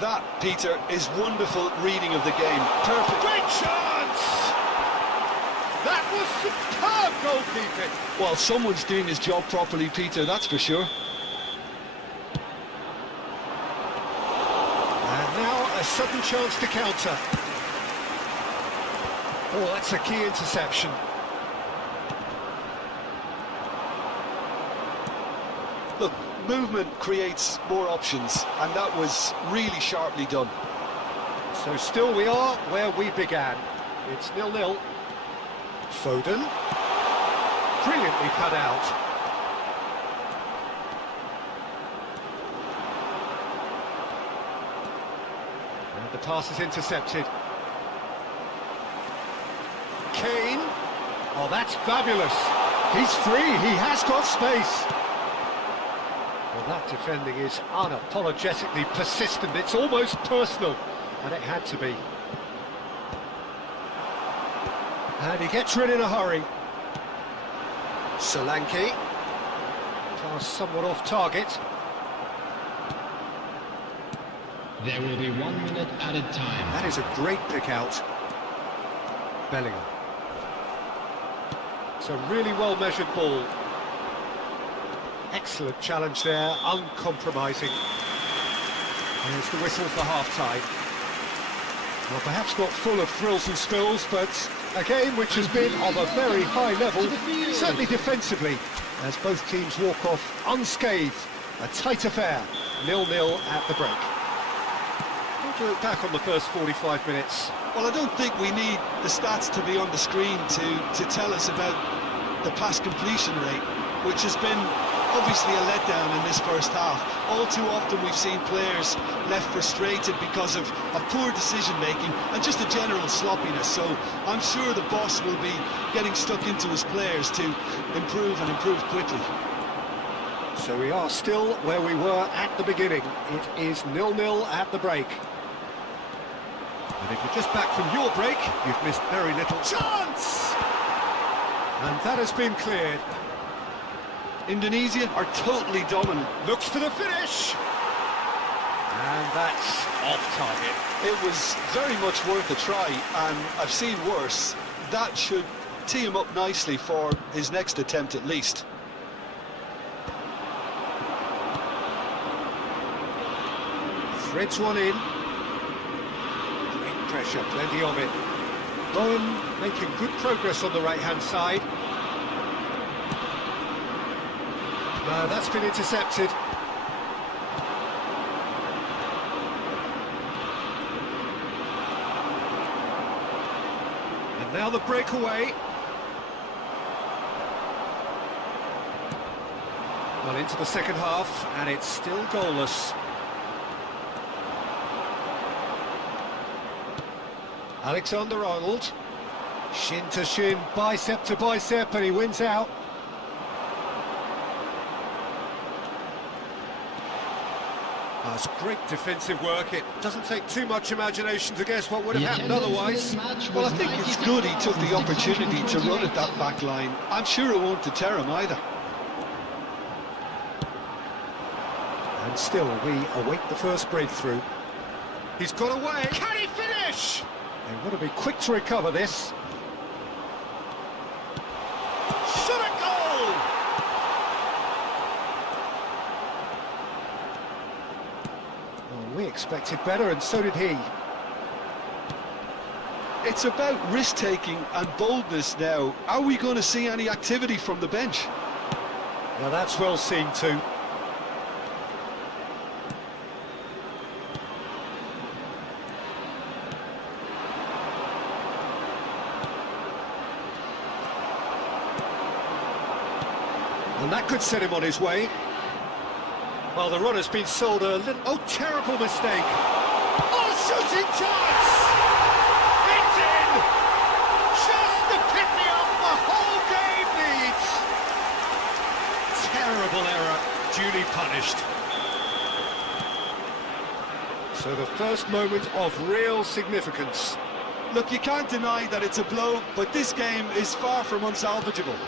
That, Peter, is wonderful reading of the game. Perfect. Great chance! That was superb goalkeeping. Well, someone's doing his job properly, Peter, that's for sure. And now a sudden chance to counter. Oh, that's a key interception. Look, movement creates more options, and that was really sharply done. So still we are where we began. It's 0-0. Foden. Brilliantly cut out. And the pass is intercepted. Kane. Oh, that's fabulous. He's free, he has got space. Well, that defending is unapologetically persistent. It's almost personal, and it had to be. And he gets rid in a hurry. Solanke. Pass somewhat off target. There will be 1 minute added time. That is a great pick out. Bellingham. It's a really well-measured ball. Excellent challenge there, uncompromising. There's the whistle for half-time. Well, perhaps not full of thrills and spills, but a game which has been of a very high level, certainly defensively, as both teams walk off unscathed. A tight affair, 0-0 at the break. How do you look back on the first 45 minutes? Well, I don't think we need the stats to be on the screen to tell us about the pass completion rate, which has been obviously a letdown in this first half. All too often we've seen players left frustrated because of poor decision-making and just a general sloppiness. So I'm sure the boss will be getting stuck into his players to improve and improve quickly. So we are still where we were at the beginning. It is 0-0 at the break. And if you're just back from your break, you've missed very little chance! And that has been cleared. Indonesia are totally dominant. Looks for the finish! And that's off target. It was very much worth a try, and I've seen worse. That should tee him up nicely for his next attempt at least. Threads one in. Great pressure, plenty of it. Bowen making good progress on the right-hand side. No, that's been intercepted. And now the breakaway. Well, into the second half, and it's still goalless. Alexander-Arnold. Shin to shin, bicep to bicep, and he wins out. That's great defensive work. It doesn't take too much imagination to guess what would have happened otherwise. Well, I think it's good he took the opportunity to run at that back line. I'm sure it won't deter him either. And still, we await the first breakthrough. He's got away. Can he finish? They've got to be quick to recover this. Shot a goal! Well, we expected better, and so did he. It's about risk-taking and boldness now. Are we going to see any activity from the bench? Now that's well seen too. And that could set him on his way. Well, the run has been sold a little... Oh, terrible mistake! Oh, shooting chance! It's in! Just the pick-me-up the whole game needs! Terrible error, duly punished. So the first moment of real significance. Look, you can't deny that it's a blow, but this game is far from unsalvageable.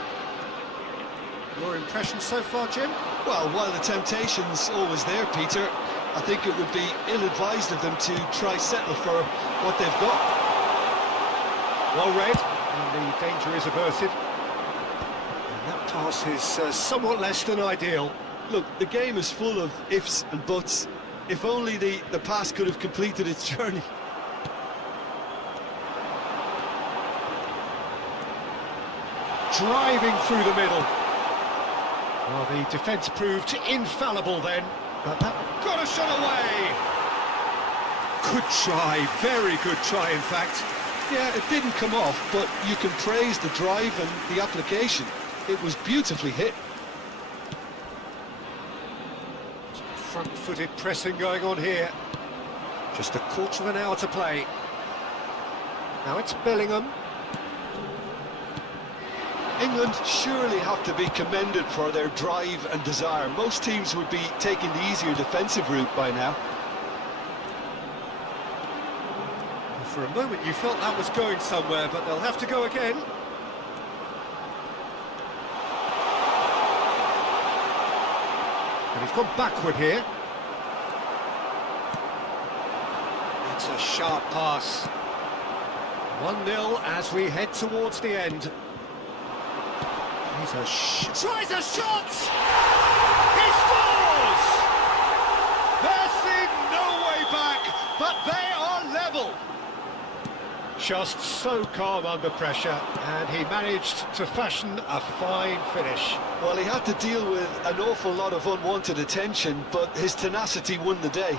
Your impression so far, Jim? Well, while the temptation's always there, Peter, I think it would be ill-advised of them to try settle for what they've got. Well read, and the danger is averted. And that pass is somewhat less than ideal. Look, the game is full of ifs and buts. If only the pass could have completed its journey. Driving through the middle. Well, the defence proved infallible then, but that got a shot away. Good try, very good try in fact. Yeah, it didn't come off, but you can praise the drive and the application. It was beautifully hit. Front-footed pressing going on here. Just a quarter of an hour to play. Now it's Bellingham. England surely have to be commended for their drive and desire. Most teams would be taking the easier defensive route by now. For a moment you felt that was going somewhere, but they'll have to go again. And he's gone backward here. It's a sharp pass. 1-0 as we head towards the end. Tries a shot! He scores! They're seeing no way back, but they are level. Just so calm under pressure, and he managed to fashion a fine finish. Well, he had to deal with an awful lot of unwanted attention, but his tenacity won the day.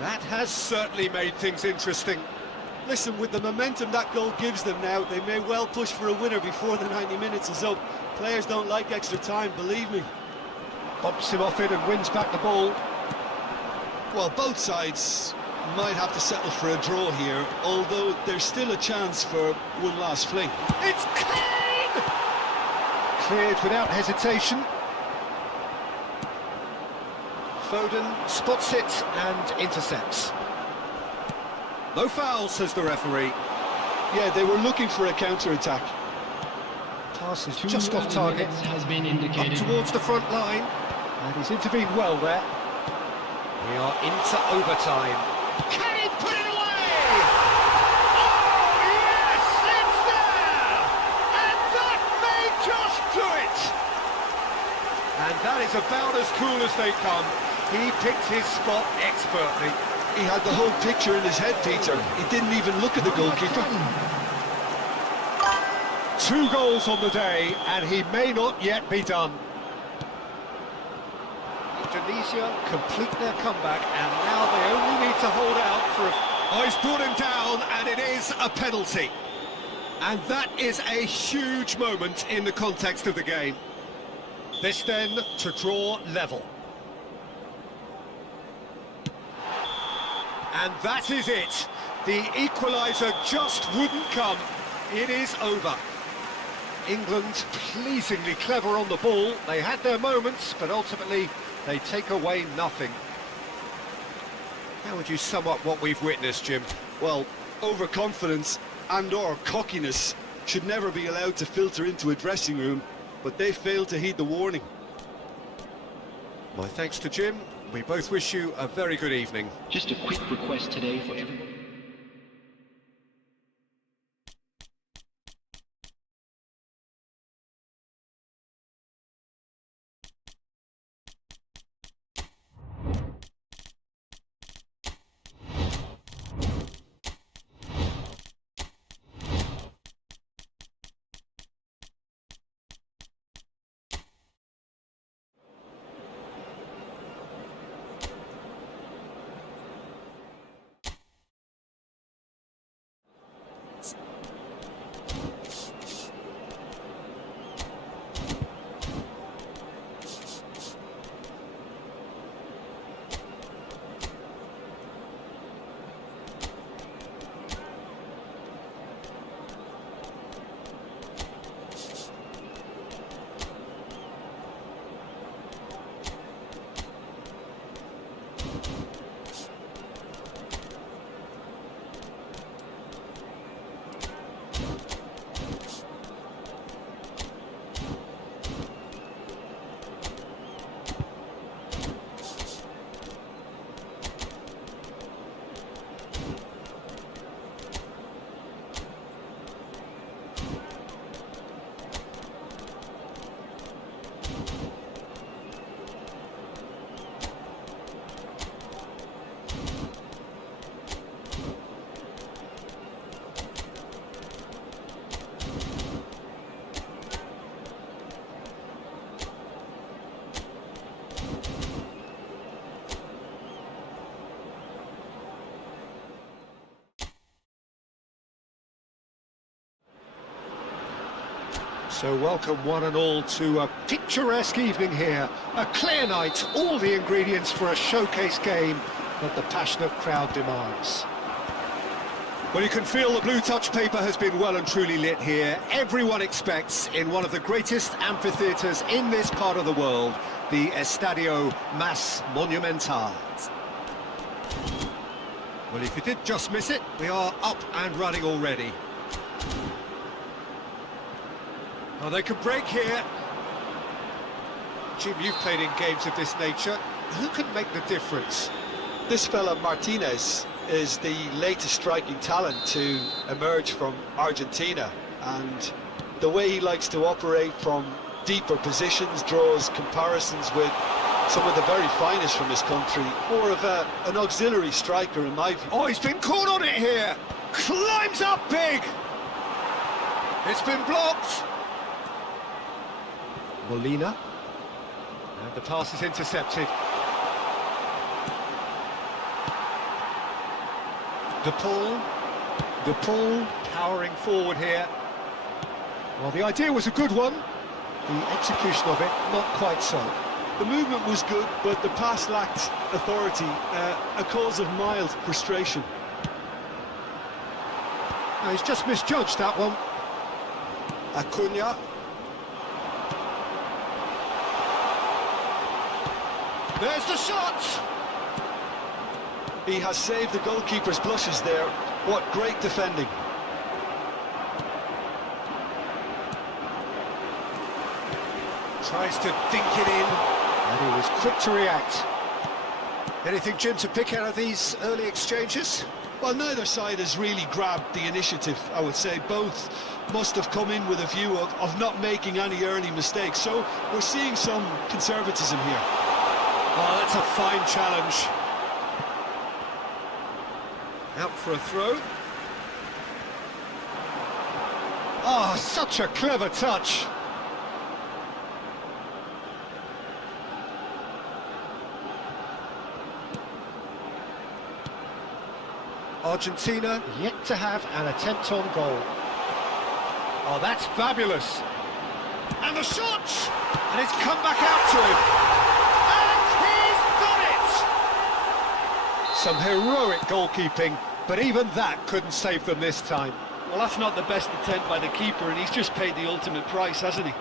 That has certainly made things interesting. Listen, with the momentum that goal gives them now, they may well push for a winner before the 90 minutes is up. Players don't like extra time, believe me. Bumps him off it and wins back the ball. Well, both sides might have to settle for a draw here, although there's still a chance for one last fling. It's Kane! Cleared without hesitation. Foden spots it and intercepts. No foul, says the referee. Yeah, they were looking for a counter-attack. Pass is just off target. Has been indicated. Up towards the front line. And he's intervened well there. We are into overtime. Can he put it away? Oh, yes, it's there! And that may just do it! And that is about as cool as they come. He picked his spot expertly. He had the whole picture in his head, Peter. He didn't even look at the goalkeeper. 2 goals on the day, and he may not yet be done. Indonesia complete their comeback, and now they only need to hold out for a... Oh, he's brought him down, and it is a penalty. And that is a huge moment in the context of the game. This then to draw level. And that is it. The equaliser just wouldn't come. It is over. England pleasingly clever on the ball. They had their moments, but ultimately they take away nothing. How would you sum up what we've witnessed, Jim? Well, overconfidence and/or cockiness should never be allowed to filter into a dressing room, but they failed to heed the warning. My thanks to Jim. We both wish you a very good evening. Just a quick request today for everyone. So welcome one and all to a picturesque evening here. A clear night, all the ingredients for a showcase game that the passionate crowd demands. Well, you can feel the blue touch paper has been well and truly lit here. Everyone expects, in one of the greatest amphitheatres in this part of the world, the Estadio Mas Monumental. Well, if you did just miss it, we are up and running already. Oh, they could break here. Jim, you've played in games of this nature. Who can make the difference? This fella Martinez is the latest striking talent to emerge from Argentina, and the way he likes to operate from deeper positions draws comparisons with some of the very finest from this country. More of an auxiliary striker in my view. Oh, he's been caught on it here. Climbs up big. It's been blocked. Molina. And the pass is intercepted. De Paul powering forward here. Well, the idea was a good one. The execution of it, not quite so. The movement was good, but the pass lacked authority, a cause of mild frustration. No, he's just misjudged that one. Acuna. There's the shot! He has saved the goalkeeper's blushes there. What great defending. Tries to dink it in, and he was quick to react. Anything, Jim, to pick out of these early exchanges? Well, neither side has really grabbed the initiative, I would say. Both must have come in with a view of not making any early mistakes. So we're seeing some conservatism here. Oh, that's a fine challenge. Out for a throw. Oh, such a clever touch. Argentina yet to have an attempt on goal. Oh, that's fabulous. And the shot! And it's come back out to him. And he's done it! Some heroic goalkeeping, but even that couldn't save them this time. Well, that's not the best attempt by the keeper, and he's just paid the ultimate price, hasn't he?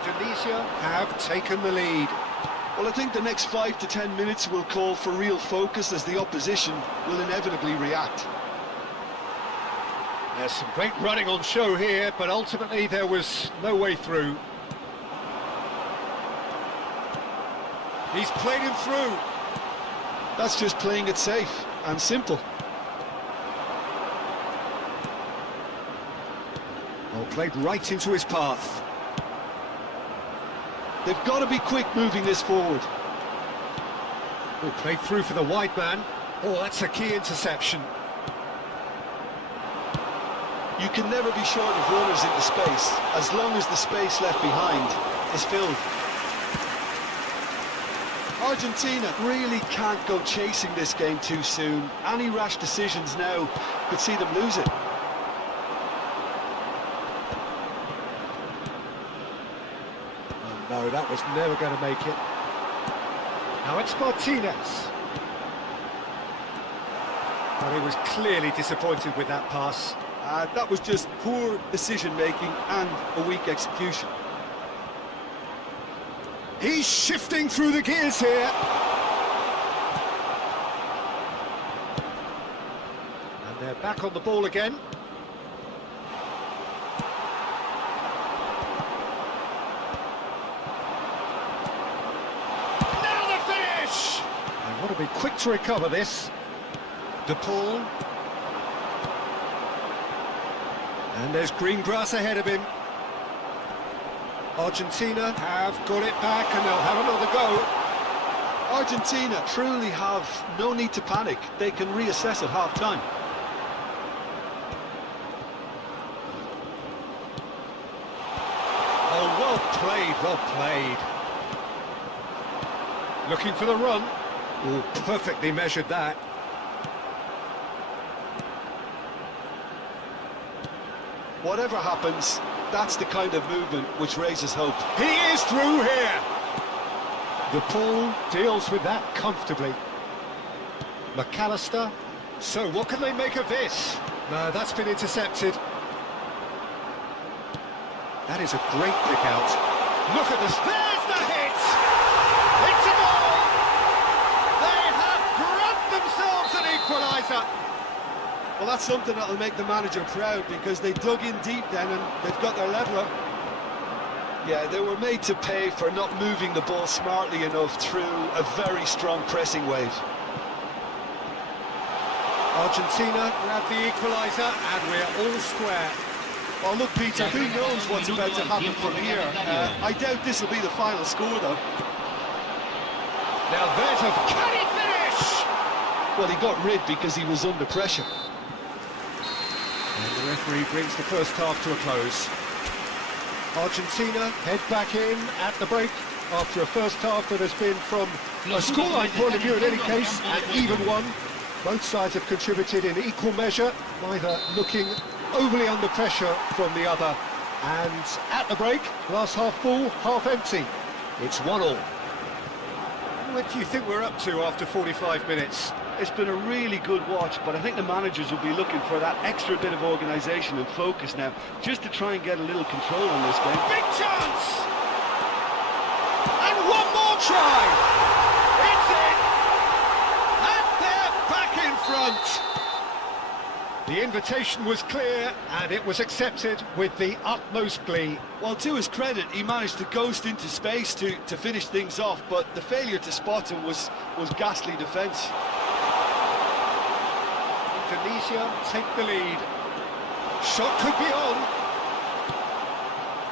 Indonesia have taken the lead. Well, I think the next 5 to 10 minutes will call for real focus as the opposition will inevitably react. There's some great running on show here, but ultimately there was no way through. He's played him through. That's just playing it safe and simple. Well, played right into his path. They've got to be quick moving this forward. Oh, played through for the wide man. Oh, that's a key interception. You can never be short of runners into space, as long as the space left behind is filled. Argentina really can't go chasing this game too soon. Any rash decisions now could see them lose it. No, that was never going to make it. Now it's Martinez. Well, he was clearly disappointed with that pass. That was just poor decision-making and a weak execution. He's shifting through the gears here. And they're back on the ball again. Want to be quick to recover this. De Paul. And there's green grass ahead of him. Argentina have got it back and they'll have another go. Argentina truly have no need to panic. They can reassess at half-time. Oh, well played, well played. Looking for the run. Oh, perfectly measured that. Whatever happens, that's the kind of movement which raises hope. He is through here. The ball deals with that comfortably. McAllister. So what can they make of this? No, that's been intercepted. That is a great pick out. Look at this. There's the hit! It's a goal! They have grabbed themselves an equaliser. Well, that's something that'll make the manager proud, because they dug in deep then and they've got their leveller. Yeah, they were made to pay for not moving the ball smartly enough through a very strong pressing wave. Argentina grab the equaliser and we're all square. Well, look, Peter, who knows what's about to happen from here? I doubt this will be the final score, though. Now there's a... Can he finish? Well, he got rid because he was under pressure. And the referee brings the first half to a close. Argentina head back in at the break after a first half that has been, from a scoreline point of view in any case, an even one. Both sides have contributed in equal measure, neither looking overly under pressure from the other. And at the break, glass half full, half empty. It's 1-1. What do you think we're up to after 45 minutes? It's been a really good watch, but I think the managers will be looking for that extra bit of organisation and focus now, just to try and get a little control on this game. Big chance! And one more try! It's in! And they're back in front! The invitation was clear, and it was accepted with the utmost glee. Well, to his credit, he managed to ghost into space to finish things off, but the failure to spot him was ghastly defence. Indonesia take the lead. Shot could be on.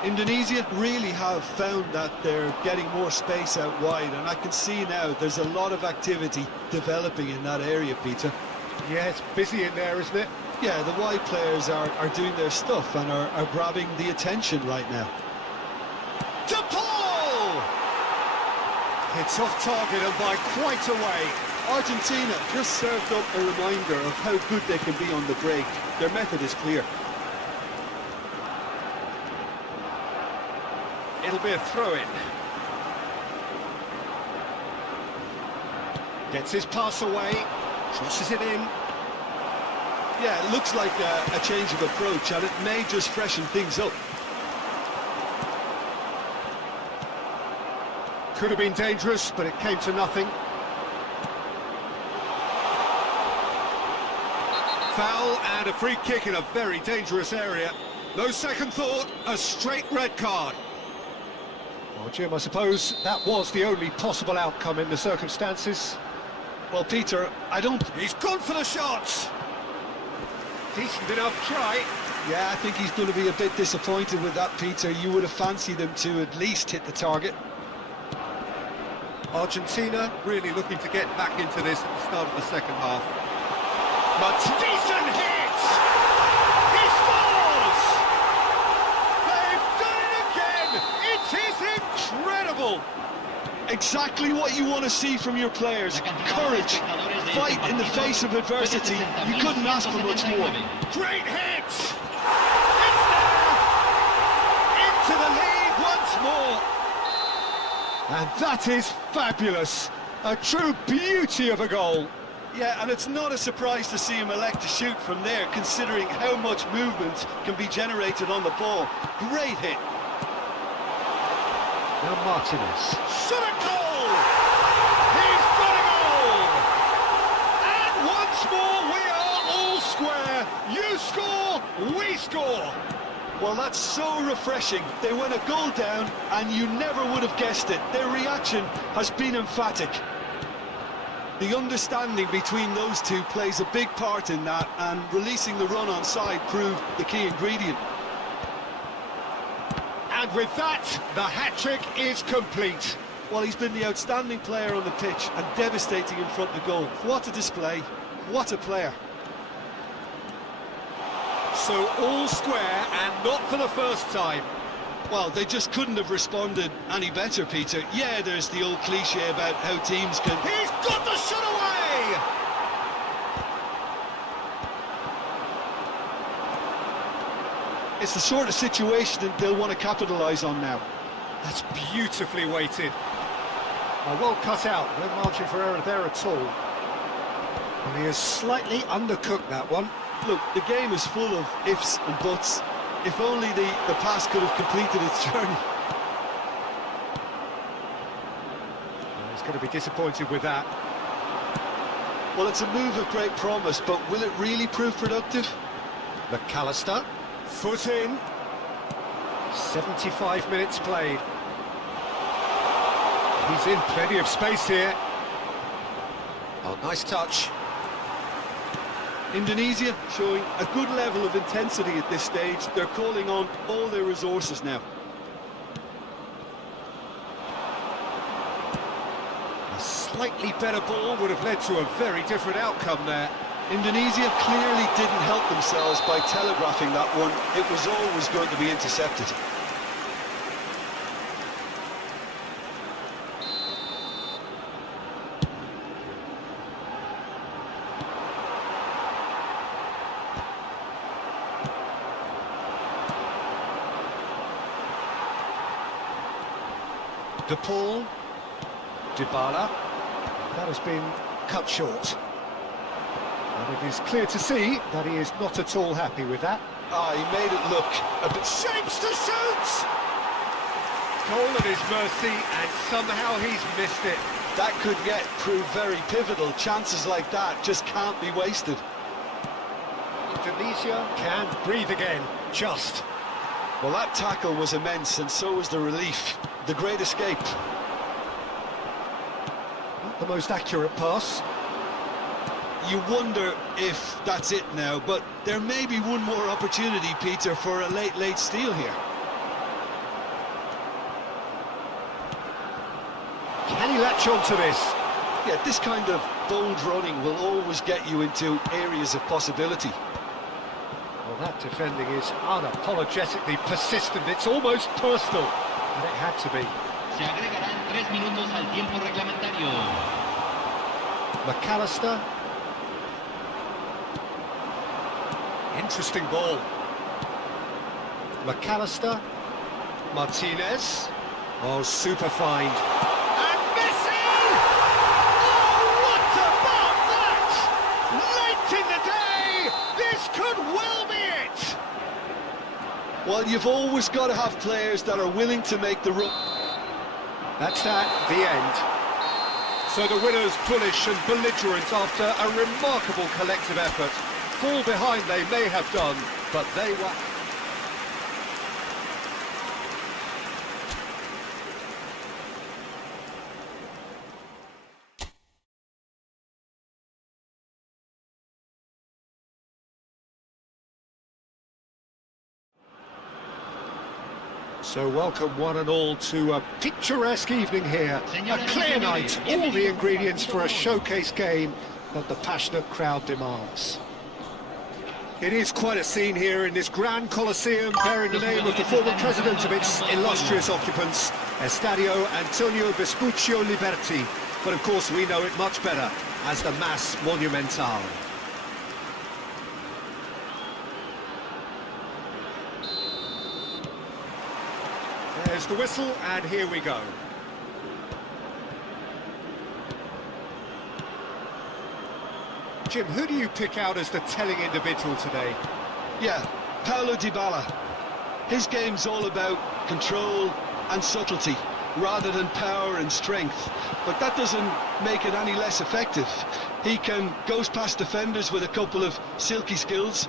Indonesia really have found that they're getting more space out wide, and I can see now there's a lot of activity developing in that area, Peter. Yeah, it's busy in there, isn't it? Yeah, the wide players are doing their stuff and are grabbing the attention right now. To Paul! It's off target and by quite a way. Argentina just served up a reminder of how good they can be on the break. Their method is clear. It'll be a throw-in. Gets his pass away, crosses it in. Yeah, it looks like a change of approach, and it may just freshen things up. Could have been dangerous, but it came to nothing. Foul and a free kick in a very dangerous area. No second thought, a straight red card. Well, Jim, I suppose that was the only possible outcome in the circumstances. Well, Peter, I don't... He's gone for the shots! Decent enough try. Yeah, I think he's going to be a bit disappointed with that, Peter. You would have fancied him to at least hit the target. Argentina really looking to get back into this at the start of the second half. But decent hit! He scores! They've done it again! It is incredible! Exactly what you want to see from your players. Courage, fight in the face of adversity. You couldn't ask for much more. Great hit! It's there! Into the lead once more! And that is fabulous! A true beauty of a goal! Yeah, and it's not a surprise to see him elect to shoot from there, considering how much movement can be generated on the ball. Great hit! Now Martinez. Shot a goal! He's got a goal! And once more we are all square. You score, we score. Well, that's so refreshing. They went a goal down and you never would have guessed it. Their reaction has been emphatic. The understanding between those two plays a big part in that, and releasing the run on side proved the key ingredient. And with that, the hat-trick is complete. Well, he's been the outstanding player on the pitch and devastating in front of the goal. What a display, what a player. So all square, and not for the first time. Well, they just couldn't have responded any better, Peter. Yeah, there's the old cliche about how teams can... He's got the shot away! It's the sort of situation that they'll want to capitalise on now. That's beautifully weighted. Well cut out, no margin for error there at all. And he has slightly undercooked that one. Look, the game is full of ifs and buts. If only the pass could have completed its journey. He's going to be disappointed with that. Well, it's a move of great promise, but will it really prove productive? McAllister, foot in. 75 minutes played. He's in plenty of space here. Oh, nice touch. Indonesia showing a good level of intensity at this stage. They're calling on all their resources now. A slightly better ball would have led to a very different outcome there. Indonesia clearly didn't help themselves by telegraphing that one. It was always going to be intercepted. De Paul, Dybala, that has been cut short. And it is clear to see that he is not at all happy with that. He made it look a bit... Shapes to shoot! Goal at his mercy, and somehow he's missed it. That could yet prove very pivotal. Chances like that just can't be wasted. Indonesia can breathe again, just. Well, that tackle was immense, and so was the relief. The great escape. Not the most accurate pass. You wonder if that's it now, but there may be one more opportunity, Peter, for a late steal here. Can he latch on to this? Yeah, this kind of bold running will always get you into areas of possibility. Well, that defending is unapologetically persistent. It's almost personal. And it had to be. Se agregarán 3 minutos al tiempo reglamentario. McAllister. Interesting ball. McAllister. Martinez. Oh, super find. And Messi! Oh, what about that? Late in the day, this could well be it. Well, you've always got to have players that are willing to make the run. That's that, the end. So the winners bullish and belligerent after a remarkable collective effort. Fall behind they may have done, but they were... So welcome one and all to a picturesque evening here. A clear night, all the ingredients for a showcase game that the passionate crowd demands. It is quite a scene here in this grand Colosseum, bearing the name of the former president of its illustrious occupants, Estadio Antonio Vespuccio Liberti. But of course we know it much better as the Mas Monumental. There's the whistle, and here we go. Jim, who do you pick out as the telling individual today? Yeah, Paulo Dybala. His game's all about control and subtlety, rather than power and strength. But that doesn't make it any less effective. He can go past defenders with a couple of silky skills,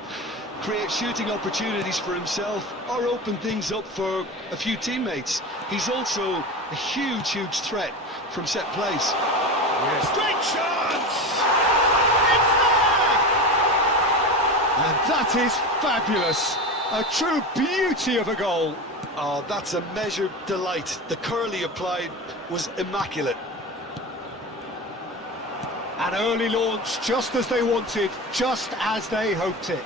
create shooting opportunities for himself, or open things up for a few teammates. He's also a huge threat from set plays. Yes. Great chance! It's there! And that is fabulous. A true beauty of a goal. Oh, that's a measured delight. The curl he applied was immaculate. An early launch, just as they wanted, just as they hoped it.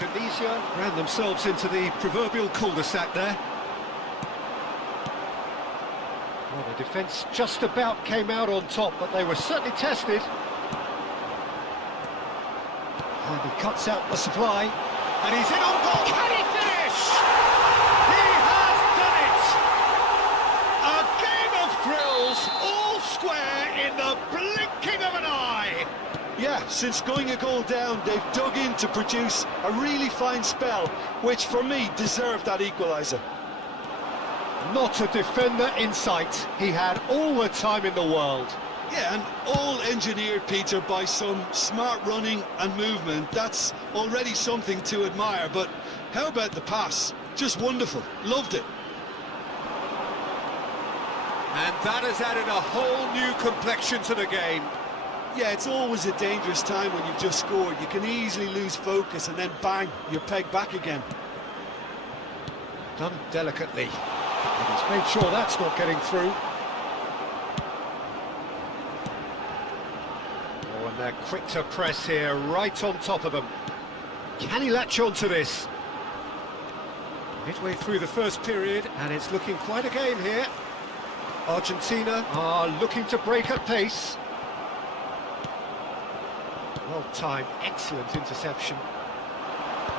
Indonesia ran themselves into the proverbial cul-de-sac there. Defence just about came out on top, but they were certainly tested. And he cuts out the supply, and he's in on goal. Can he finish? He has done it! A game of thrills, all square in the blinking of an eye. Yeah, since going a goal down, they've dug in to produce a really fine spell, which for me deserved that equaliser. Not a defender in sight. He had all the time in the world. Yeah, and all engineered, Peter, by some smart running and movement. That's already something to admire, but how about the pass? Just wonderful. Loved it. And that has added a whole new complexion to the game. Yeah, it's always a dangerous time when you've just scored. You can easily lose focus and then bang, you're pegged back again. Done delicately. And he's made sure that's not getting through. Oh, and they're quick to press here, right on top of them. Can he latch on to this? Midway through the first period, and it's looking quite a game here. Argentina are looking to break at pace. Well timed, excellent interception.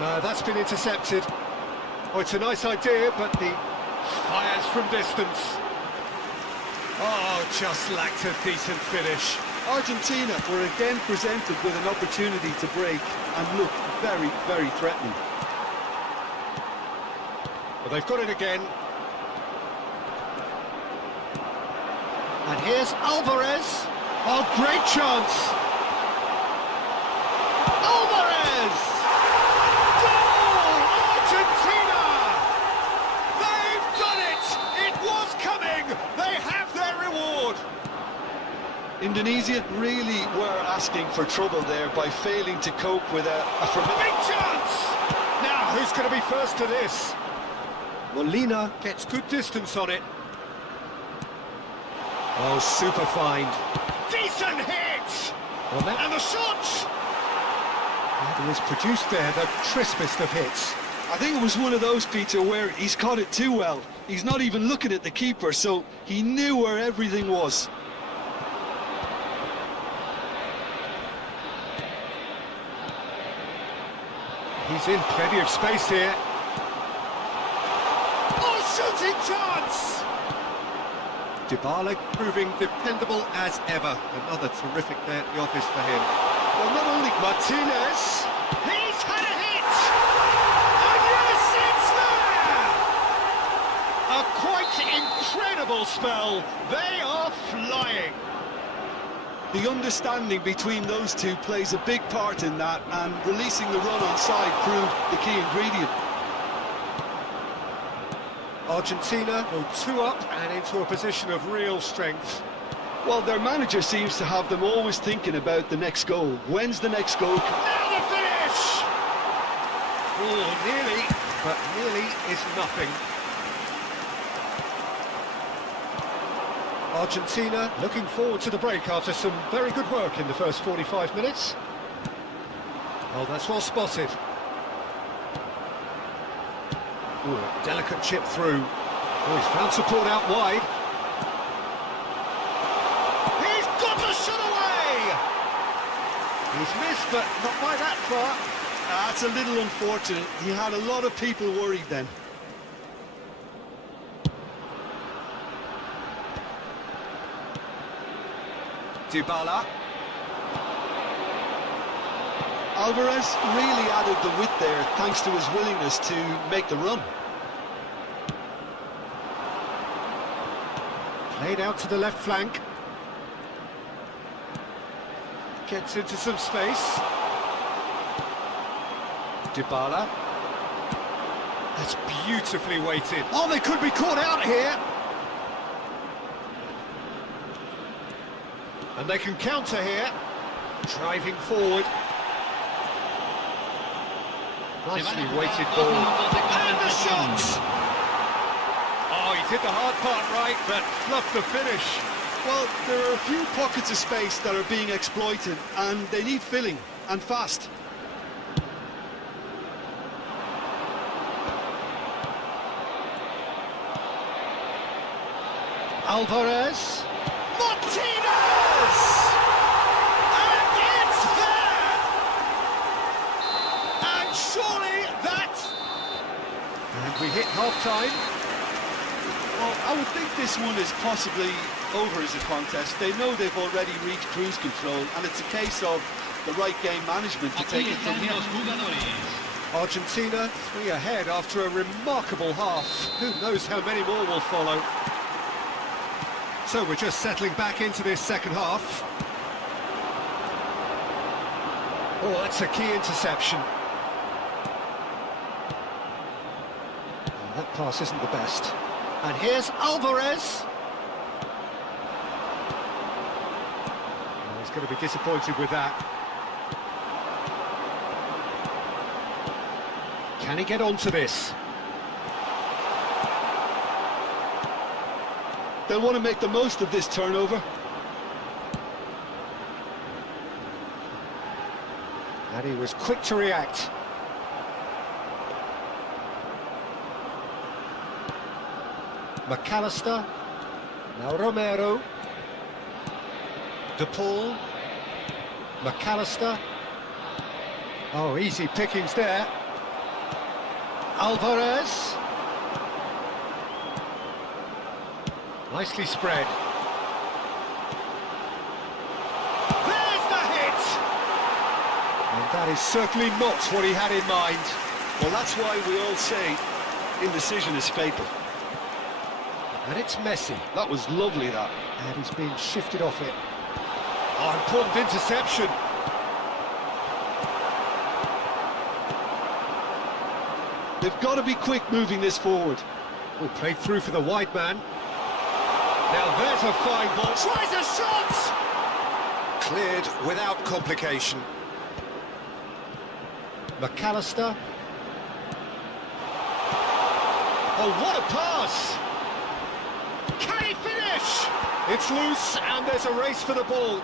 No, that's been intercepted. Oh, it's a nice idea, but the fires from distance. Oh, just lacked a decent finish. Argentina were again presented with an opportunity to break and looked very, very threatening. Well, they've got it again. And here's Alvarez. Oh, great chance. Alvarez! Goal! Argentina! They've done it! It was coming! They have their reward! Indonesia really were asking for trouble there by failing to cope with a Big chance! Now, who's going to be first to this? Molina gets good distance on it. Oh, super find. Decent hit! Well, and the shot! He has produced there the crispest of hits. I think it was one of those, Peter, where he's caught it too well. He's not even looking at the keeper, so he knew where everything was. He's in plenty of space here. Oh, shooting chance! Dybala proving dependable as ever. Another terrific day at the office for him. Well, not only Martinez, he's had a hit! And yes, it's there! A quite incredible spell. They are flying. The understanding between those two plays a big part in that, and releasing the run on side proved the key ingredient. Argentina go 2 up and into a position of real strength. Well, their manager seems to have them always thinking about the next goal. When's the next goal? Now the finish! Oh, nearly, but nearly is nothing. Argentina looking forward to the break after some very good work in the first 45 minutes. Oh, that's well spotted. Ooh, a delicate chip through. Oh, he's found support out wide. He's got the shot away! He's missed, but not by that far. That's a little unfortunate. He had a lot of people worried then. Dybala. Alvarez really added the width there thanks to his willingness to make the run. Played out to the left flank. Gets into some space. Dybala. That's beautifully weighted. Oh, they could be caught out here. And they can counter here. Driving forward. Nicely weighted ball. And the shot! Oh, he did the hard part right, but fluffed the finish. Well, there are a few pockets of space that are being exploited, and they need filling, and fast. Alvarez. Martinez! And it's there! And surely that... And we hit half-time. Well, I would think this one is possibly over as a contest. They know they've already reached cruise control, and it's a case of the right game management to take it from here. Argentina 3 ahead after a remarkable half. Who knows how many more will follow. So we're just settling back into this second half. Oh, that's a key interception. Oh, that pass isn't the best. And here's Alvarez. Oh, he's going to be disappointed with that. Can he get onto this? They'll want to make the most of this turnover. And he was quick to react. McAllister. Now Romero. De Paul. McAllister. Oh, easy pickings there. Alvarez. Nicely spread. There's the hit! And that is certainly not what he had in mind. Well, that's why we all say indecision is fatal. And it's Messi. That was lovely, that. And he's been shifted off it. Oh, important interception. They've got to be quick moving this forward. Oh, played through for the wide man. Now there's a fine ball. Tries a shot! Cleared without complication. McAllister. Oh, what a pass! Can he finish? It's loose, and there's a race for the ball.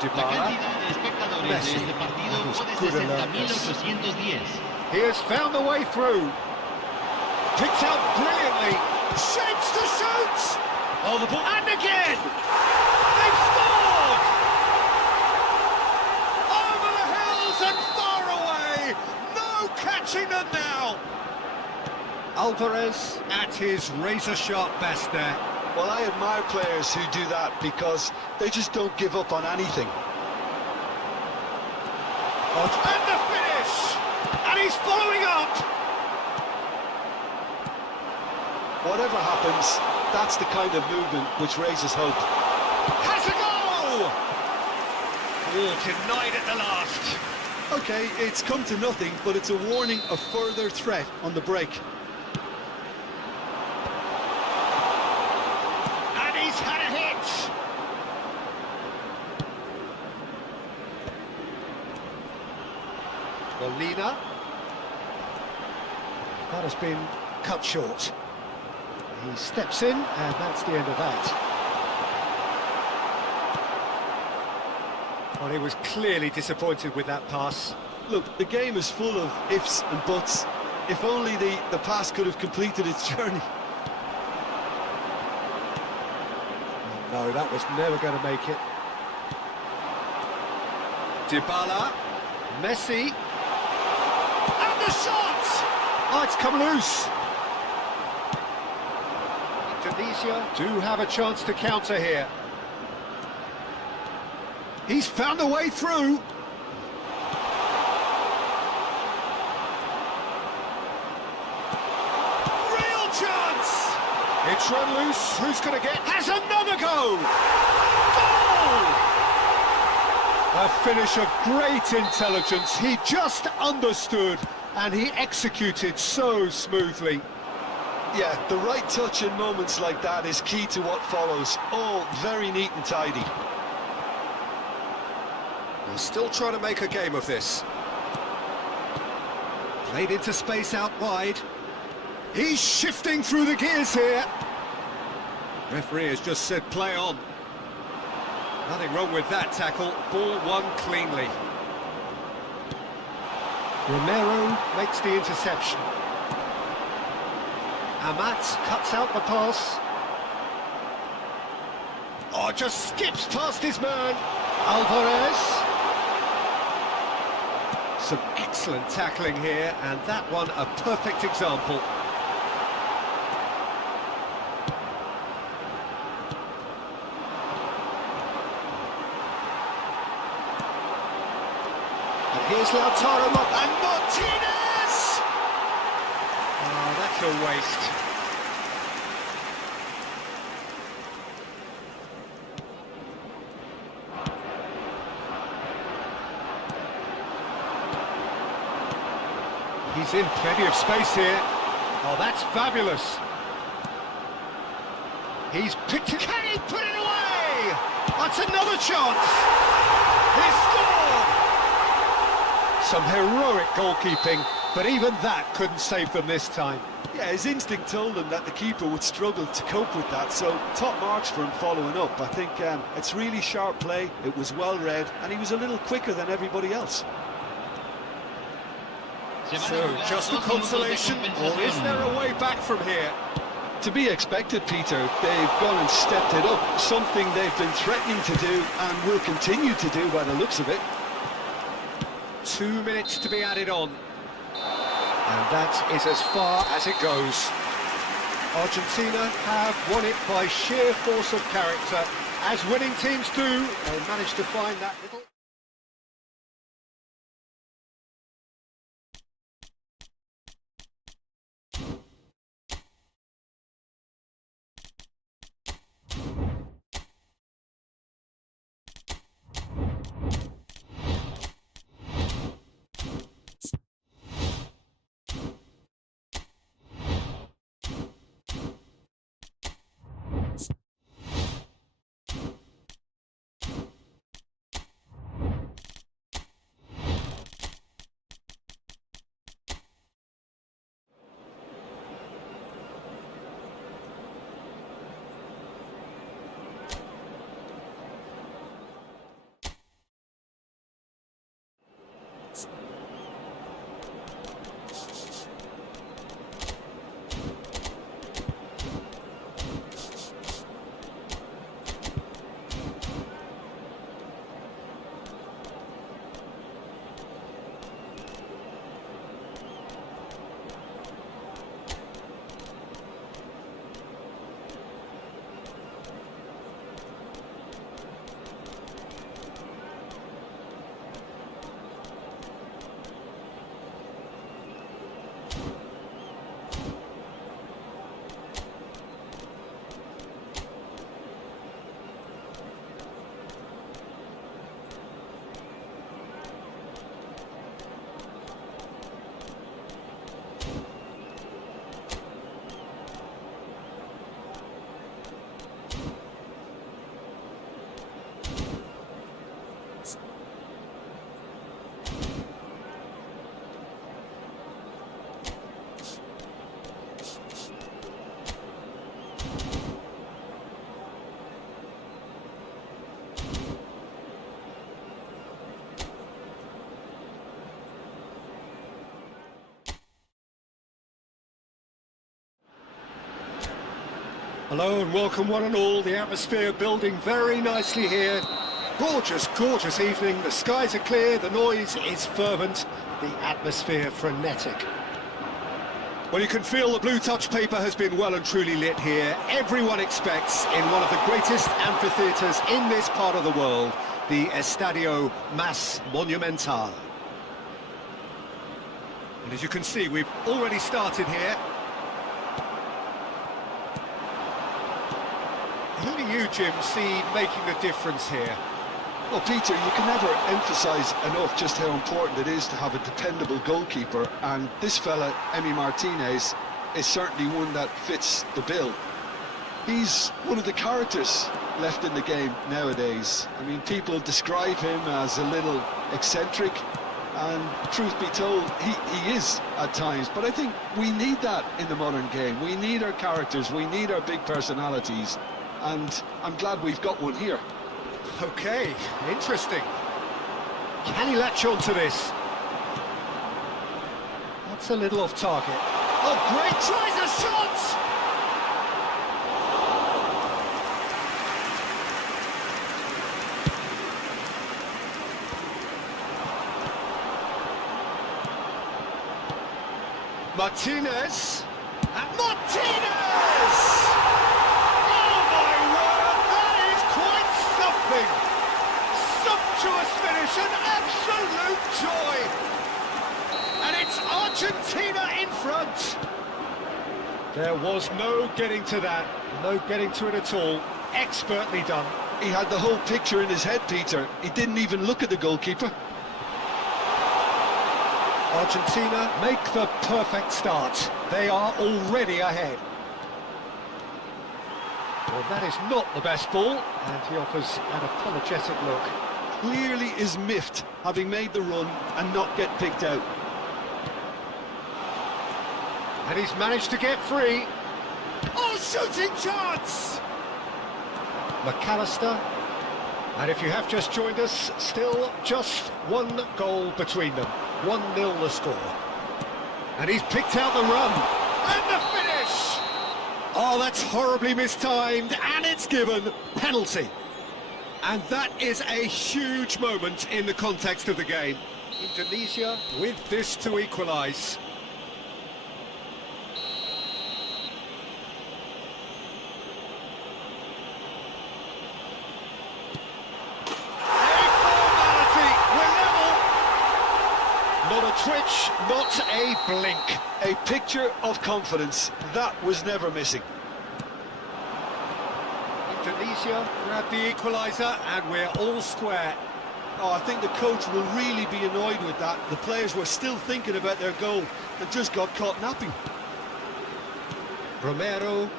Dybala. Messi. That was good alertness. He has found the way through. Picked out brilliantly. Shapes to shoot! Oh, the ball, and again! They've scored! Over the hills and far away! No catching them now! Alvarez at his razor-sharp best there. Well, I admire players who do that because they just don't give up on anything. And the finish! And he's following up! Whatever happens, that's the kind of movement which raises hope. Has a goal! Oh, denied at the last. Okay, it's come to nothing, but it's a warning of further threat on the break. And he's had a hit! Molina. That has been cut short. He steps in, and that's the end of that. Well, he was clearly disappointed with that pass. Look, the game is full of ifs and buts. If only the pass could have completed its journey. No, that was never going to make it. Dybala. Messi. And the shot! Oh, it's come loose. Tunisia do have a chance to counter here. He's found a way through. Real chance! It's run loose. Who's going to get? Has another go! Goal! A finish of great intelligence. He just understood and he executed so smoothly. Yeah, the right touch in moments like that is key to what follows. All very neat and tidy. They're still trying to make a game of this. Played into space out wide. He's shifting through the gears here. Referee has just said play on. Nothing wrong with that tackle. Ball won cleanly. Romero makes the interception. Amat cuts out the pass. Oh, just skips past his man. Alvarez. Some excellent tackling here, and that one a perfect example. And here's Lautaro and Martinez! Oh, that's a waste. He's in plenty of space here. Oh, that's fabulous. He's picked it. Can he put it away? That's another chance. He scored! Some heroic goalkeeping, but even that couldn't save them this time. Yeah, his instinct told him that the keeper would struggle to cope with that, so top marks for him following up. I think it's really sharp play, it was well read, and he was a little quicker than everybody else. So, just a consolation, or is there a way back from here? To be expected, Peter. They've gone and stepped it up, something they've been threatening to do and will continue to do by the looks of it. 2 minutes to be added on. And that is as far as it goes. Argentina have won it by sheer force of character. As winning teams do, they managed to find that little... Hello and welcome one and all, the atmosphere building very nicely here. Gorgeous, gorgeous evening, the skies are clear, the noise is fervent, the atmosphere frenetic. Well, you can feel the blue touch paper has been well and truly lit here. Everyone expects in one of the greatest amphitheatres in this part of the world, the Estadio Más Monumental. And as you can see, we've already started here. Who do you, Jim, see making the difference here? Well, Peter, you can never emphasise enough just how important it is to have a dependable goalkeeper, and this fella, Emi Martinez, is certainly one that fits the bill. He's one of the characters left in the game nowadays. I mean, people describe him as a little eccentric, and truth be told, he is at times, but I think we need that in the modern game. We need our characters, we need our big personalities, and I'm glad we've got one here. Okay, interesting. Can he latch on to this? That's a little off target. Oh, great, tries a shot! Martinez. And Martinez! Oh my word, that is quite something! Sumptuous finish, an absolute joy! And it's Argentina in front! There was no getting to that, no getting to it at all. Expertly done. He had the whole picture in his head, Peter. He didn't even look at the goalkeeper. Argentina make the perfect start. They are already ahead. Well, that is not the best ball, and he offers an apologetic look. Clearly is miffed, having made the run and not get picked out. And he's managed to get free. Oh, shooting chance! McAllister. And if you have just joined us, still just one goal between them. 1-0 the score. And he's picked out the run. And the finish! Oh, that's horribly mistimed, and it's given. Penalty. And that is a huge moment in the context of the game. Indonesia with this to equalise. Not a twitch, not a blink. A picture of confidence. That was never missing. Indonesia grab the equaliser, and we're all square. Oh, I think the coach will really be annoyed with that. The players were still thinking about their goal and just got caught napping. Romero.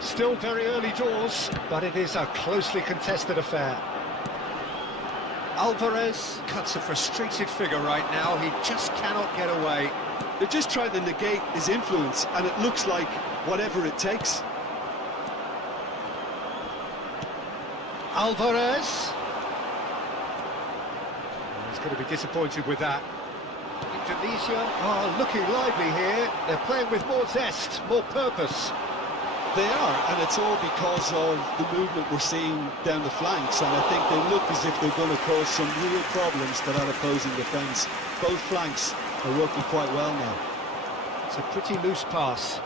Still very early doors, but it is a closely contested affair. Alvarez cuts a frustrated figure right now. He just cannot get away. They're just trying to negate his influence, and it looks like whatever it takes. Alvarez. He's going to be disappointed with that. Indonesia are looking lively here. They're playing with more zest, more purpose. They are, and it's all because of the movement we're seeing down the flanks, and I think they look as if they're going to cause some real problems to that opposing defence. Both flanks are working quite well now. It's a pretty loose pass.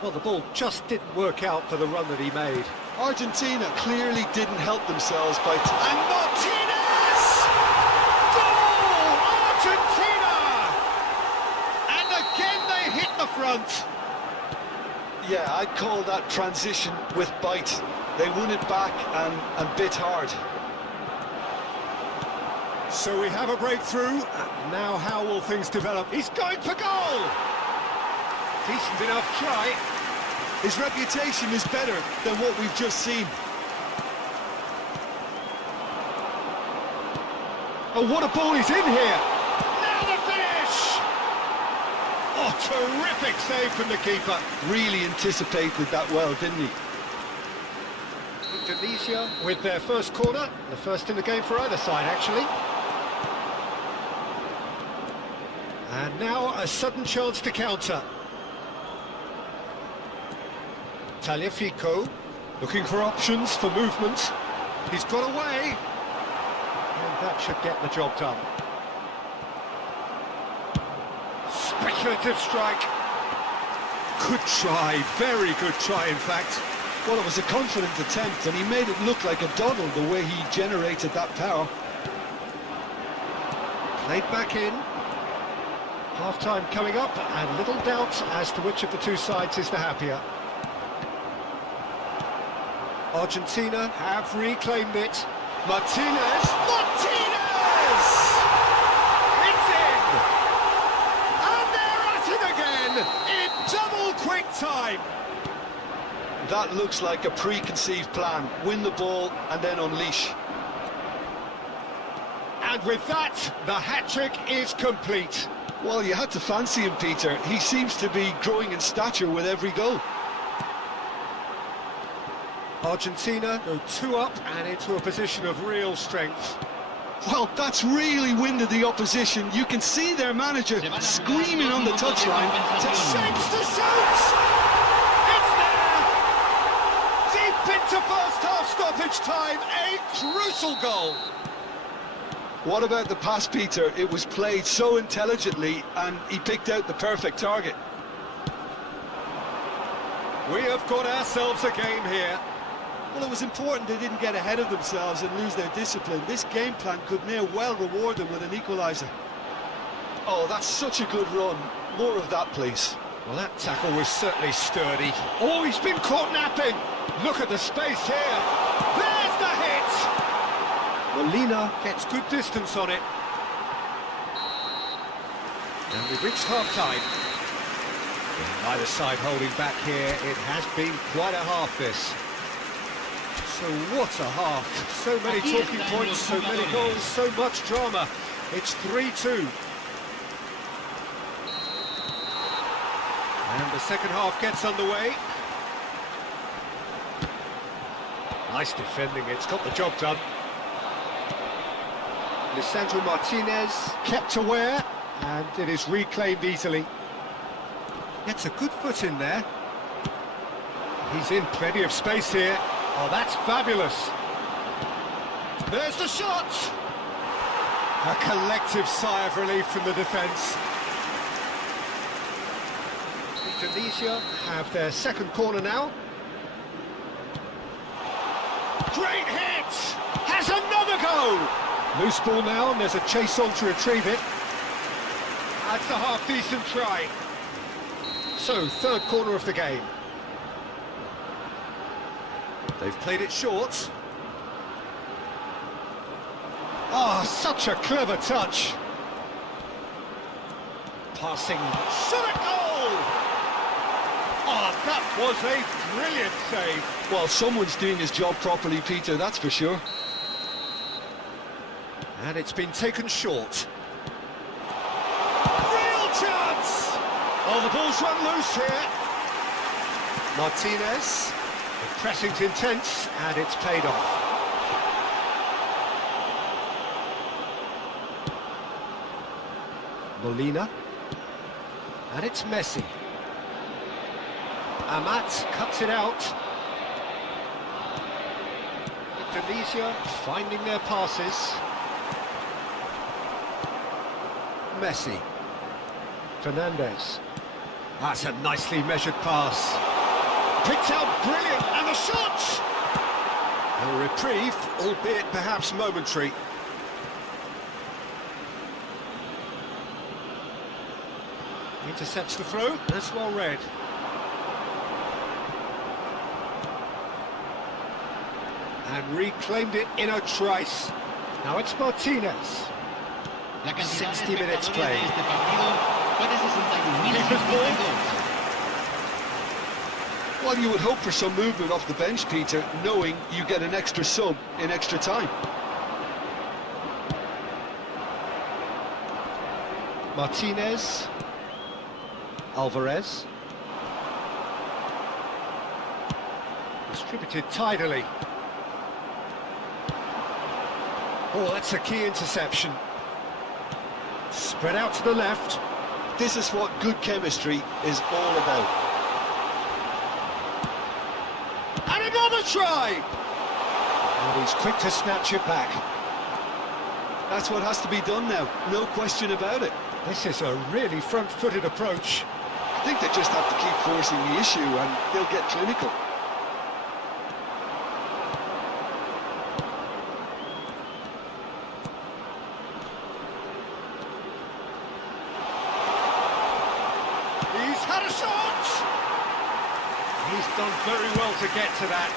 Well, the ball just didn't work out for the run that he made. Argentina clearly didn't help themselves by... And Martinez! Goal! Argentina! And again they hit the front. Yeah, I'd call that transition with bite. They won it back and bit hard. So we have a breakthrough. Now how will things develop? He's going for goal! Decent enough try. His reputation is better than what we've just seen. Oh, what a ball he's in here! Now the finish! Oh, terrific save from the keeper. Really anticipated that well, didn't he? Indonesia with their first corner, the first in the game for either side, actually. And now a sudden chance to counter. Tagliafico looking for options for movement. He's got away, and that should get the job done. Speculative strike. Good try, very good try in fact. Well, it was a confident attempt, and he made it look like a doddle the way he generated that power. Played back in. Half-time coming up, and little doubt as to which of the two sides is the happier. Argentina have reclaimed it. Martinez! Martinez! It's in! And they're at it again in double quick time. That looks like a preconceived plan. Win the ball and then unleash. And with that, the hat-trick is complete. Well, you had to fancy him, Peter. He seems to be growing in stature with every goal. Argentina go 2 up and into a position of real strength. Well, that's really winded the opposition. You can see their manager screaming on the touchline. Shapes to shoot! It's there! Deep into first half stoppage time, a crucial goal. What about the pass, Peter? It was played so intelligently and he picked out the perfect target. We have got ourselves a game here. Well, it was important they didn't get ahead of themselves and lose their discipline. This game plan could near well reward them with an equaliser. Oh, that's such a good run. More of that, please. Well, that tackle was certainly sturdy. Oh, he's been caught napping. Look at the space here. There's the hit. Molina gets good distance on it. And we've reached half-time. Either side holding back here. It has been quite a half, this. So what a half. So many talking points, so many goals, so much drama. It's 3-2. And the second half gets underway. Nice defending, it's got the job done. Lisandro Martinez kept aware, and it is reclaimed easily. Gets a good foot in there. He's in plenty of space here. Oh, that's fabulous. There's the shot! A collective sigh of relief from the defence. Tunisia have their second corner now. Great hit! Has another go! Loose ball now, and there's a chase on to retrieve it. That's a half-decent try. So, third corner of the game. They've played it short. Ah, such a clever touch. Passing. Shot a goal! Oh, that was a brilliant save. Well, someone's doing his job properly, Peter, that's for sure. And it's been taken short. Real chance! Oh, the ball's run loose here. Martinez. The pressing's intense, and it's paid off. Molina. And it's Messi. Amat cuts it out. Tunisia finding their passes. Messi. Fernandez. That's a nicely measured pass. Picked out brilliant, and the shot! A reprieve, albeit perhaps momentary. Intercepts the throw, that's well read. And reclaimed it in a trice. Now it's Martinez. 60 minutes played. Keeper's ball. Well, you would hope for some movement off the bench, Peter, knowing you get an extra sub in extra time. Martinez. Alvarez. Distributed tidily. Oh, that's a key interception. Spread out to the left. This is what good chemistry is all about. And another try! And he's quick to snatch it back. That's what has to be done now, no question about it. This is a really front-footed approach. I think they just have to keep forcing the issue and they'll get clinical. He's had a shot! He's done very well to get to that.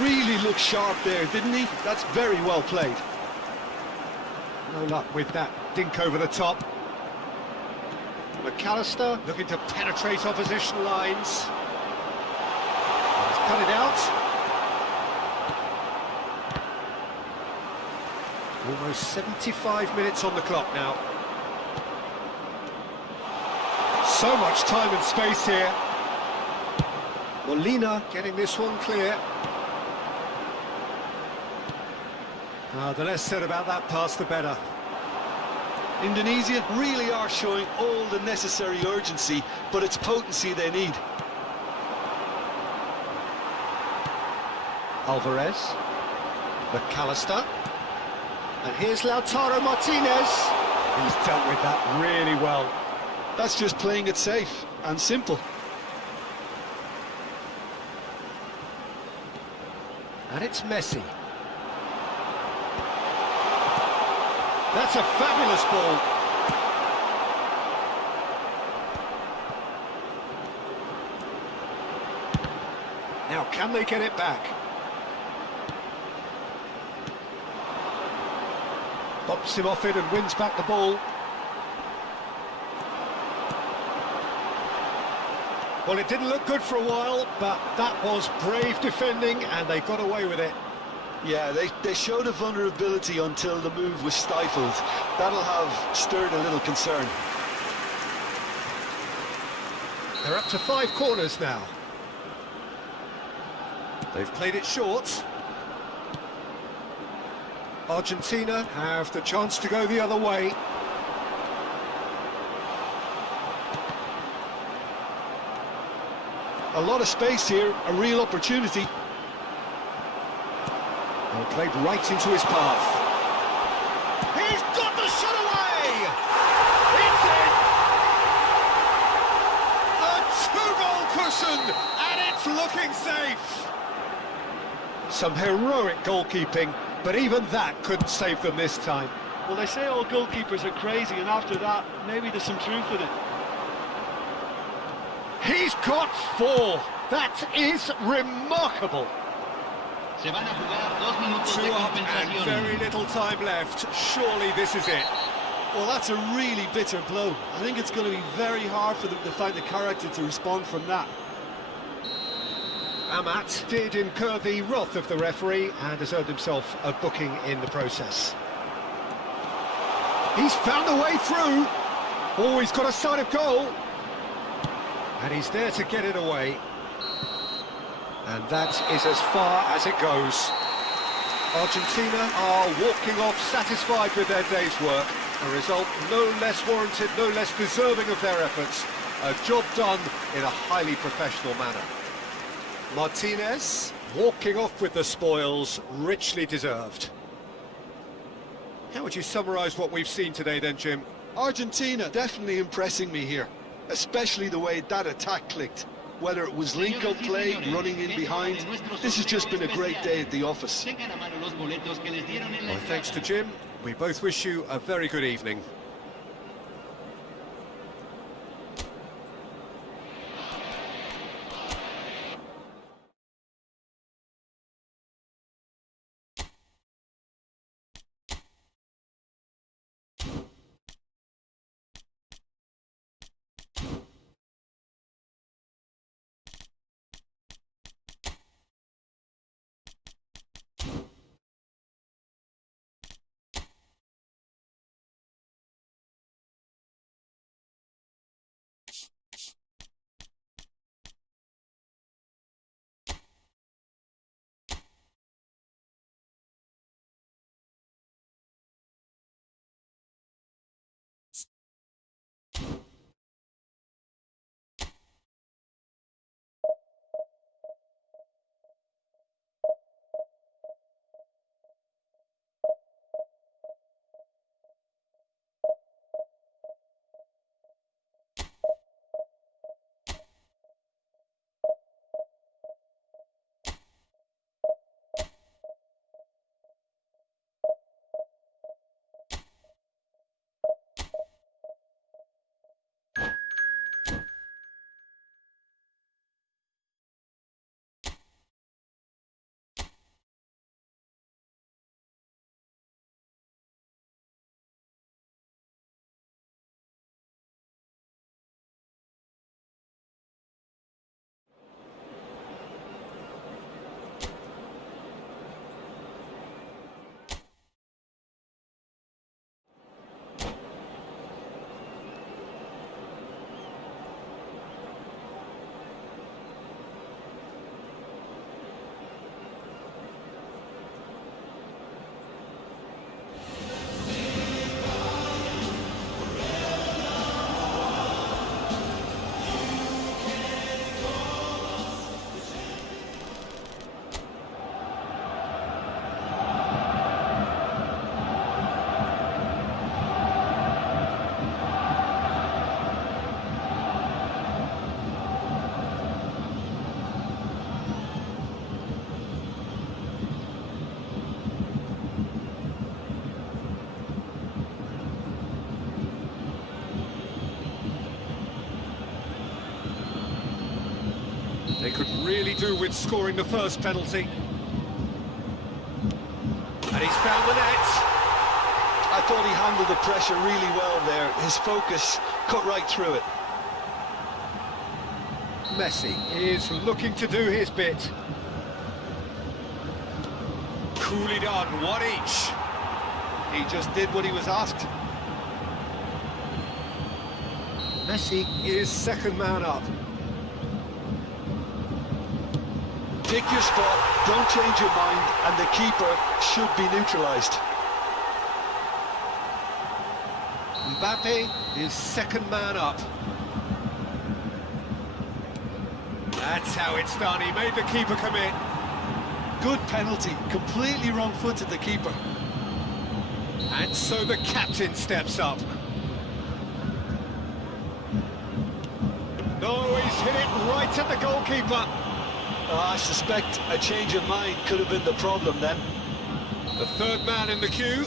Really looked sharp there, didn't he? That's very well played. No luck with that dink over the top. McAllister looking to penetrate opposition lines. He's cut it out. Almost 75 minutes on the clock now. So much time and space here. Molina getting this one clear. The less said about that pass, the better. Indonesia really are showing all the necessary urgency, but it's potency they need. Alvarez. McAllister. And here's Lautaro Martinez. He's dealt with that really well. That's just playing it safe and simple. And it's Messi. That's a fabulous ball. Now, can they get it back? Bops him off it and wins back the ball. Well, it didn't look good for a while, but that was brave defending, and they got away with it. Yeah, they showed a vulnerability until the move was stifled. That'll have stirred a little concern. They're up to 5 corners now. They've played it short. Argentina have the chance to go the other way. A lot of space here, a real opportunity. Well, played right into his path. He's got the shot away! It's in! A 2-goal cushion, and it's looking safe! Some heroic goalkeeping, but even that couldn't save them this time. Well, they say all goalkeepers are crazy, and after that, maybe there's some truth in it. He's got 4. That is remarkable. 2 up and very little time left. Surely this is it. Well, that's a really bitter blow. I think it's going to be very hard for them to find the character to respond from that. Amat did incur the wrath of the referee and has earned himself a booking in the process. He's found a way through. Oh, he's got a sight of goal. And he's there to get it away. And that is as far as it goes. Argentina are walking off satisfied with their day's work. A result no less warranted, no less deserving of their efforts. A job done in a highly professional manner. Martinez walking off with the spoils, richly deserved. How would you summarise what we've seen today then, Jim? Argentina definitely impressing me here, especially the way that attack clicked. Whether it was link-up play, running in behind, this has just been a great day at the office. Well, thanks to Jim, we both wish you a very good evening. do with scoring the first penalty. And he's found the net. I thought he handled the pressure really well there. His focus cut right through it. Messi is looking to do his bit. Coolly done, one each. He just did what he was asked. Messi is second man up. Pick your spot, don't change your mind, and the keeper should be neutralised. Mbappe is second man up. That's how it's done. He made the keeper come in. Good penalty, completely wrong-footed the keeper. And so the captain steps up. No, he's hit it right at the goalkeeper. I suspect a change of mind could have been the problem then. The third man in the queue.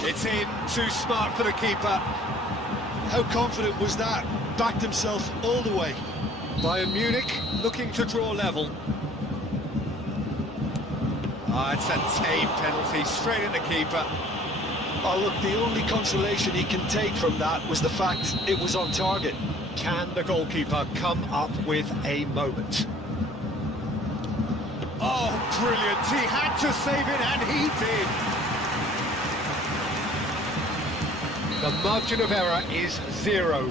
It's in, too smart for the keeper. How confident was that? Backed himself all the way. Bayern Munich looking to draw level. It's a tame penalty, straight at the keeper. Oh look, the only consolation he can take from that was the fact it was on target. Can the goalkeeper come up with a moment? Oh, brilliant! He had to save it, and he did! The margin of error is 0.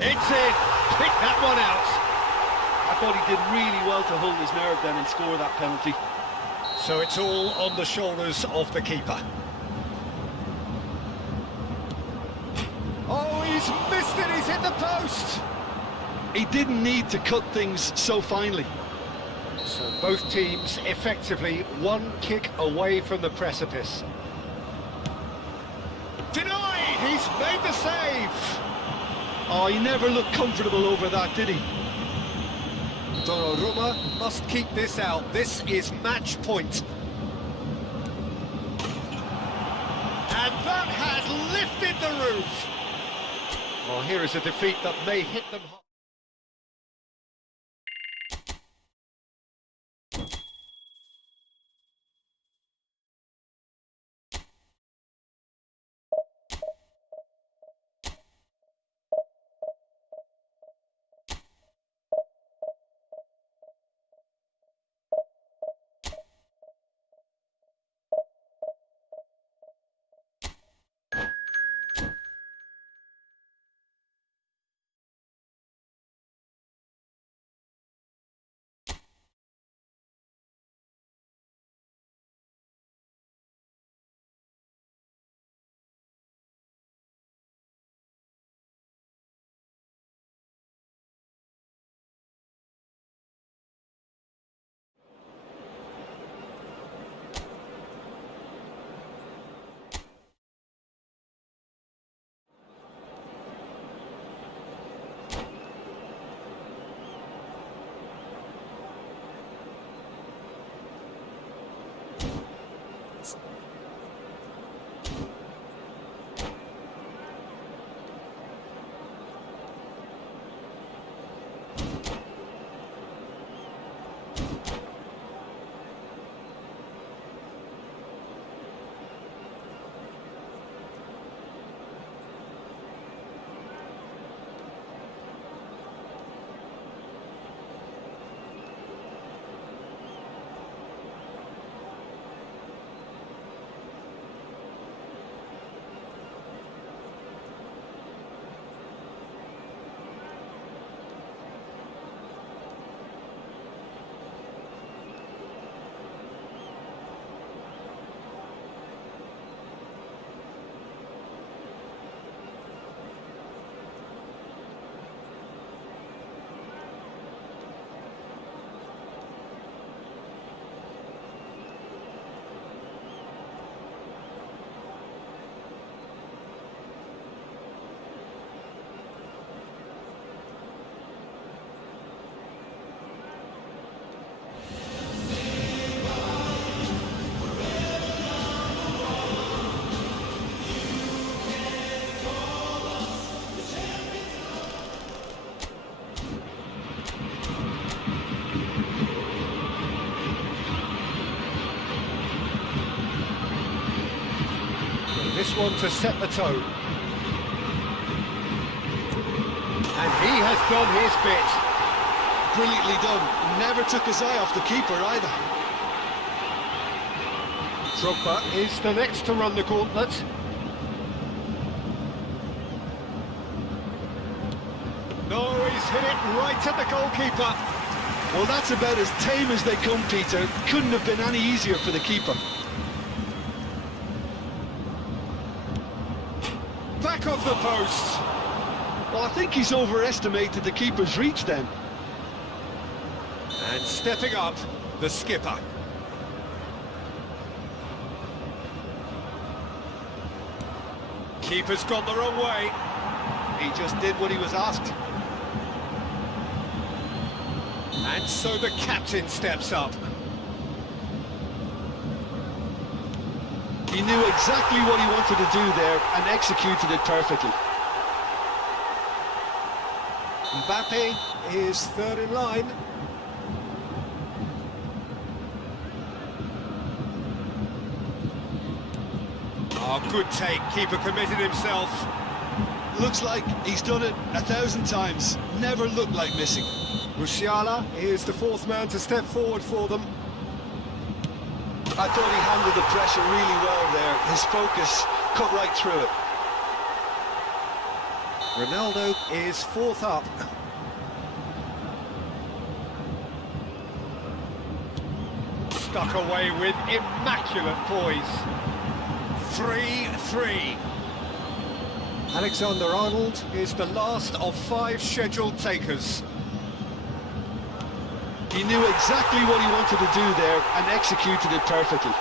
It's in! Pick that one out! I thought he did really well to hold his nerve then and score that penalty. So it's all on the shoulders of the keeper. Oh, he's missed it! He's hit the post! He didn't need to cut things so finely. So both teams effectively one kick away from the precipice. Denied! He's made the save! Oh, he never looked comfortable over that, did he? Donnarumma must keep this out. This is match point. And that has lifted the roof. Well, here is a defeat that may hit them hard. one to set the tone. And he has done his bit. Brilliantly done. Never took his eye off the keeper either. Drogba is the next to run the gauntlet. No, he's hit it right at the goalkeeper. Well, that's about as tame as they come, Peter. Couldn't have been any easier for the keeper. Back off the post. Well, I think he's overestimated the keeper's reach then. And stepping up, the skipper. Keeper's gone the wrong way. He just did what he was asked. And so the captain steps up. He knew exactly what he wanted to do there and executed it perfectly. Mbappe is third in line. Oh, good take. Keeper committed himself. Looks like he's done it 1,000 times. Never looked like missing. Musiala is the fourth man to step forward for them. I thought he handled the pressure really well there. His focus cut right through it. Ronaldo is fourth up. Stuck away with immaculate poise. 3-3. Alexander-Arnold is the last of 5 scheduled takers. He knew exactly what he wanted to do there and executed it perfectly.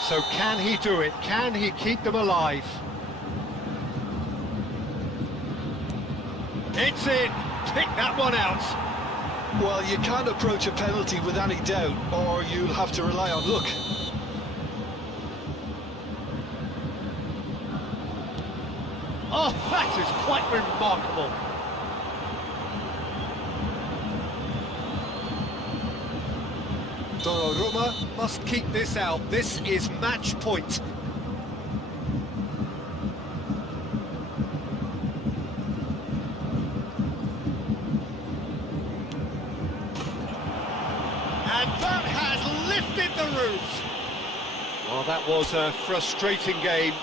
So can he do it? Can he keep them alive? It's in. Pick that one out. Well, you can't approach a penalty with any doubt, or you'll have to rely on luck. Oh, that is quite remarkable. Donnarumma must keep this out. This is match point. And that has lifted the roof. Well, that was a frustrating game.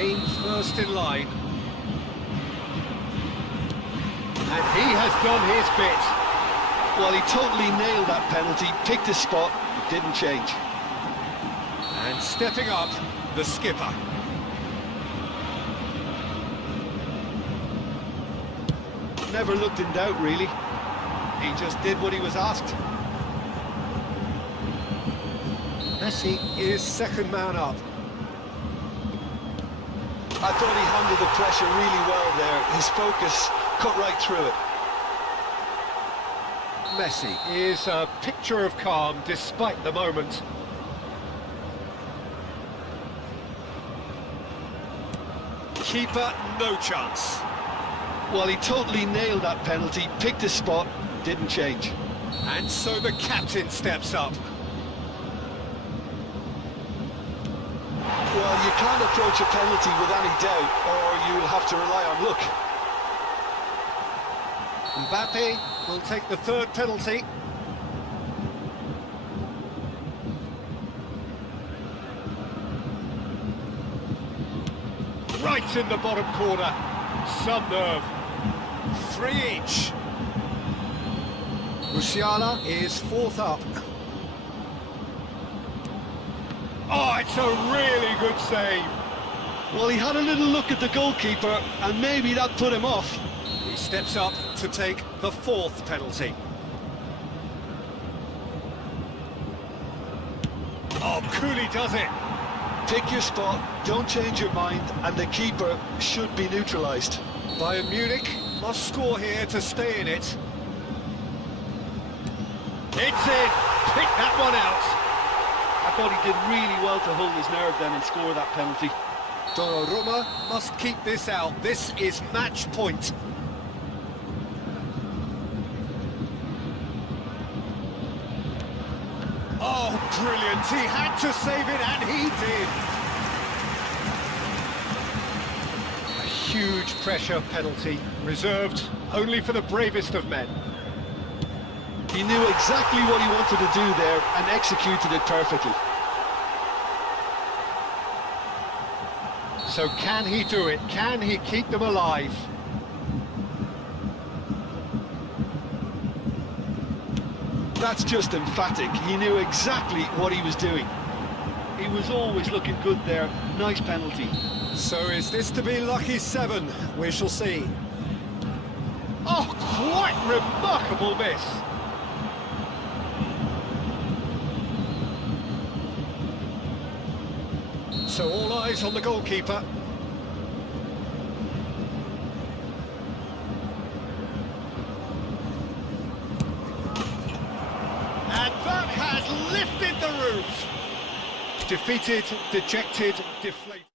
Came first in line. And he has done his bit. Well, he totally nailed that penalty, picked his spot, didn't change. And stepping up, the skipper. Never looked in doubt, really. He just did what he was asked. Messi is second man up. I thought he handled the pressure really well there. His focus cut right through it. Messi is a picture of calm despite the moment. Keeper, no chance. Well, he totally nailed that penalty, picked his spot, didn't change. And so the captain steps up. Well, you can't approach a penalty with any doubt, or you'll have to rely on luck. Mbappe will take the third penalty. Right in the bottom corner. Some nerve. 3 each. Musiala is fourth up. Oh, it's a really good save. Well, he had a little look at the goalkeeper, and maybe that put him off. He steps up to take the fourth penalty. Oh, coolly does it. Pick your spot, don't change your mind, and the keeper should be neutralised. Bayern Munich must score here to stay in it. It's in. Pick that one out. I thought he did really well to hold his nerve then and score that penalty. Donnarumma must keep this out. This is match point. Oh, brilliant. He had to save it, and he did. A huge pressure penalty, reserved only for the bravest of men. He knew exactly what he wanted to do there and executed it perfectly. So can he do it? Can he keep them alive? That's just emphatic. He knew exactly what he was doing. He was always looking good there. Nice penalty. So is this to be lucky 7? We shall see. Oh, quite remarkable miss. So all eyes on the goalkeeper. And that has lifted the roof. Defeated, dejected, deflated.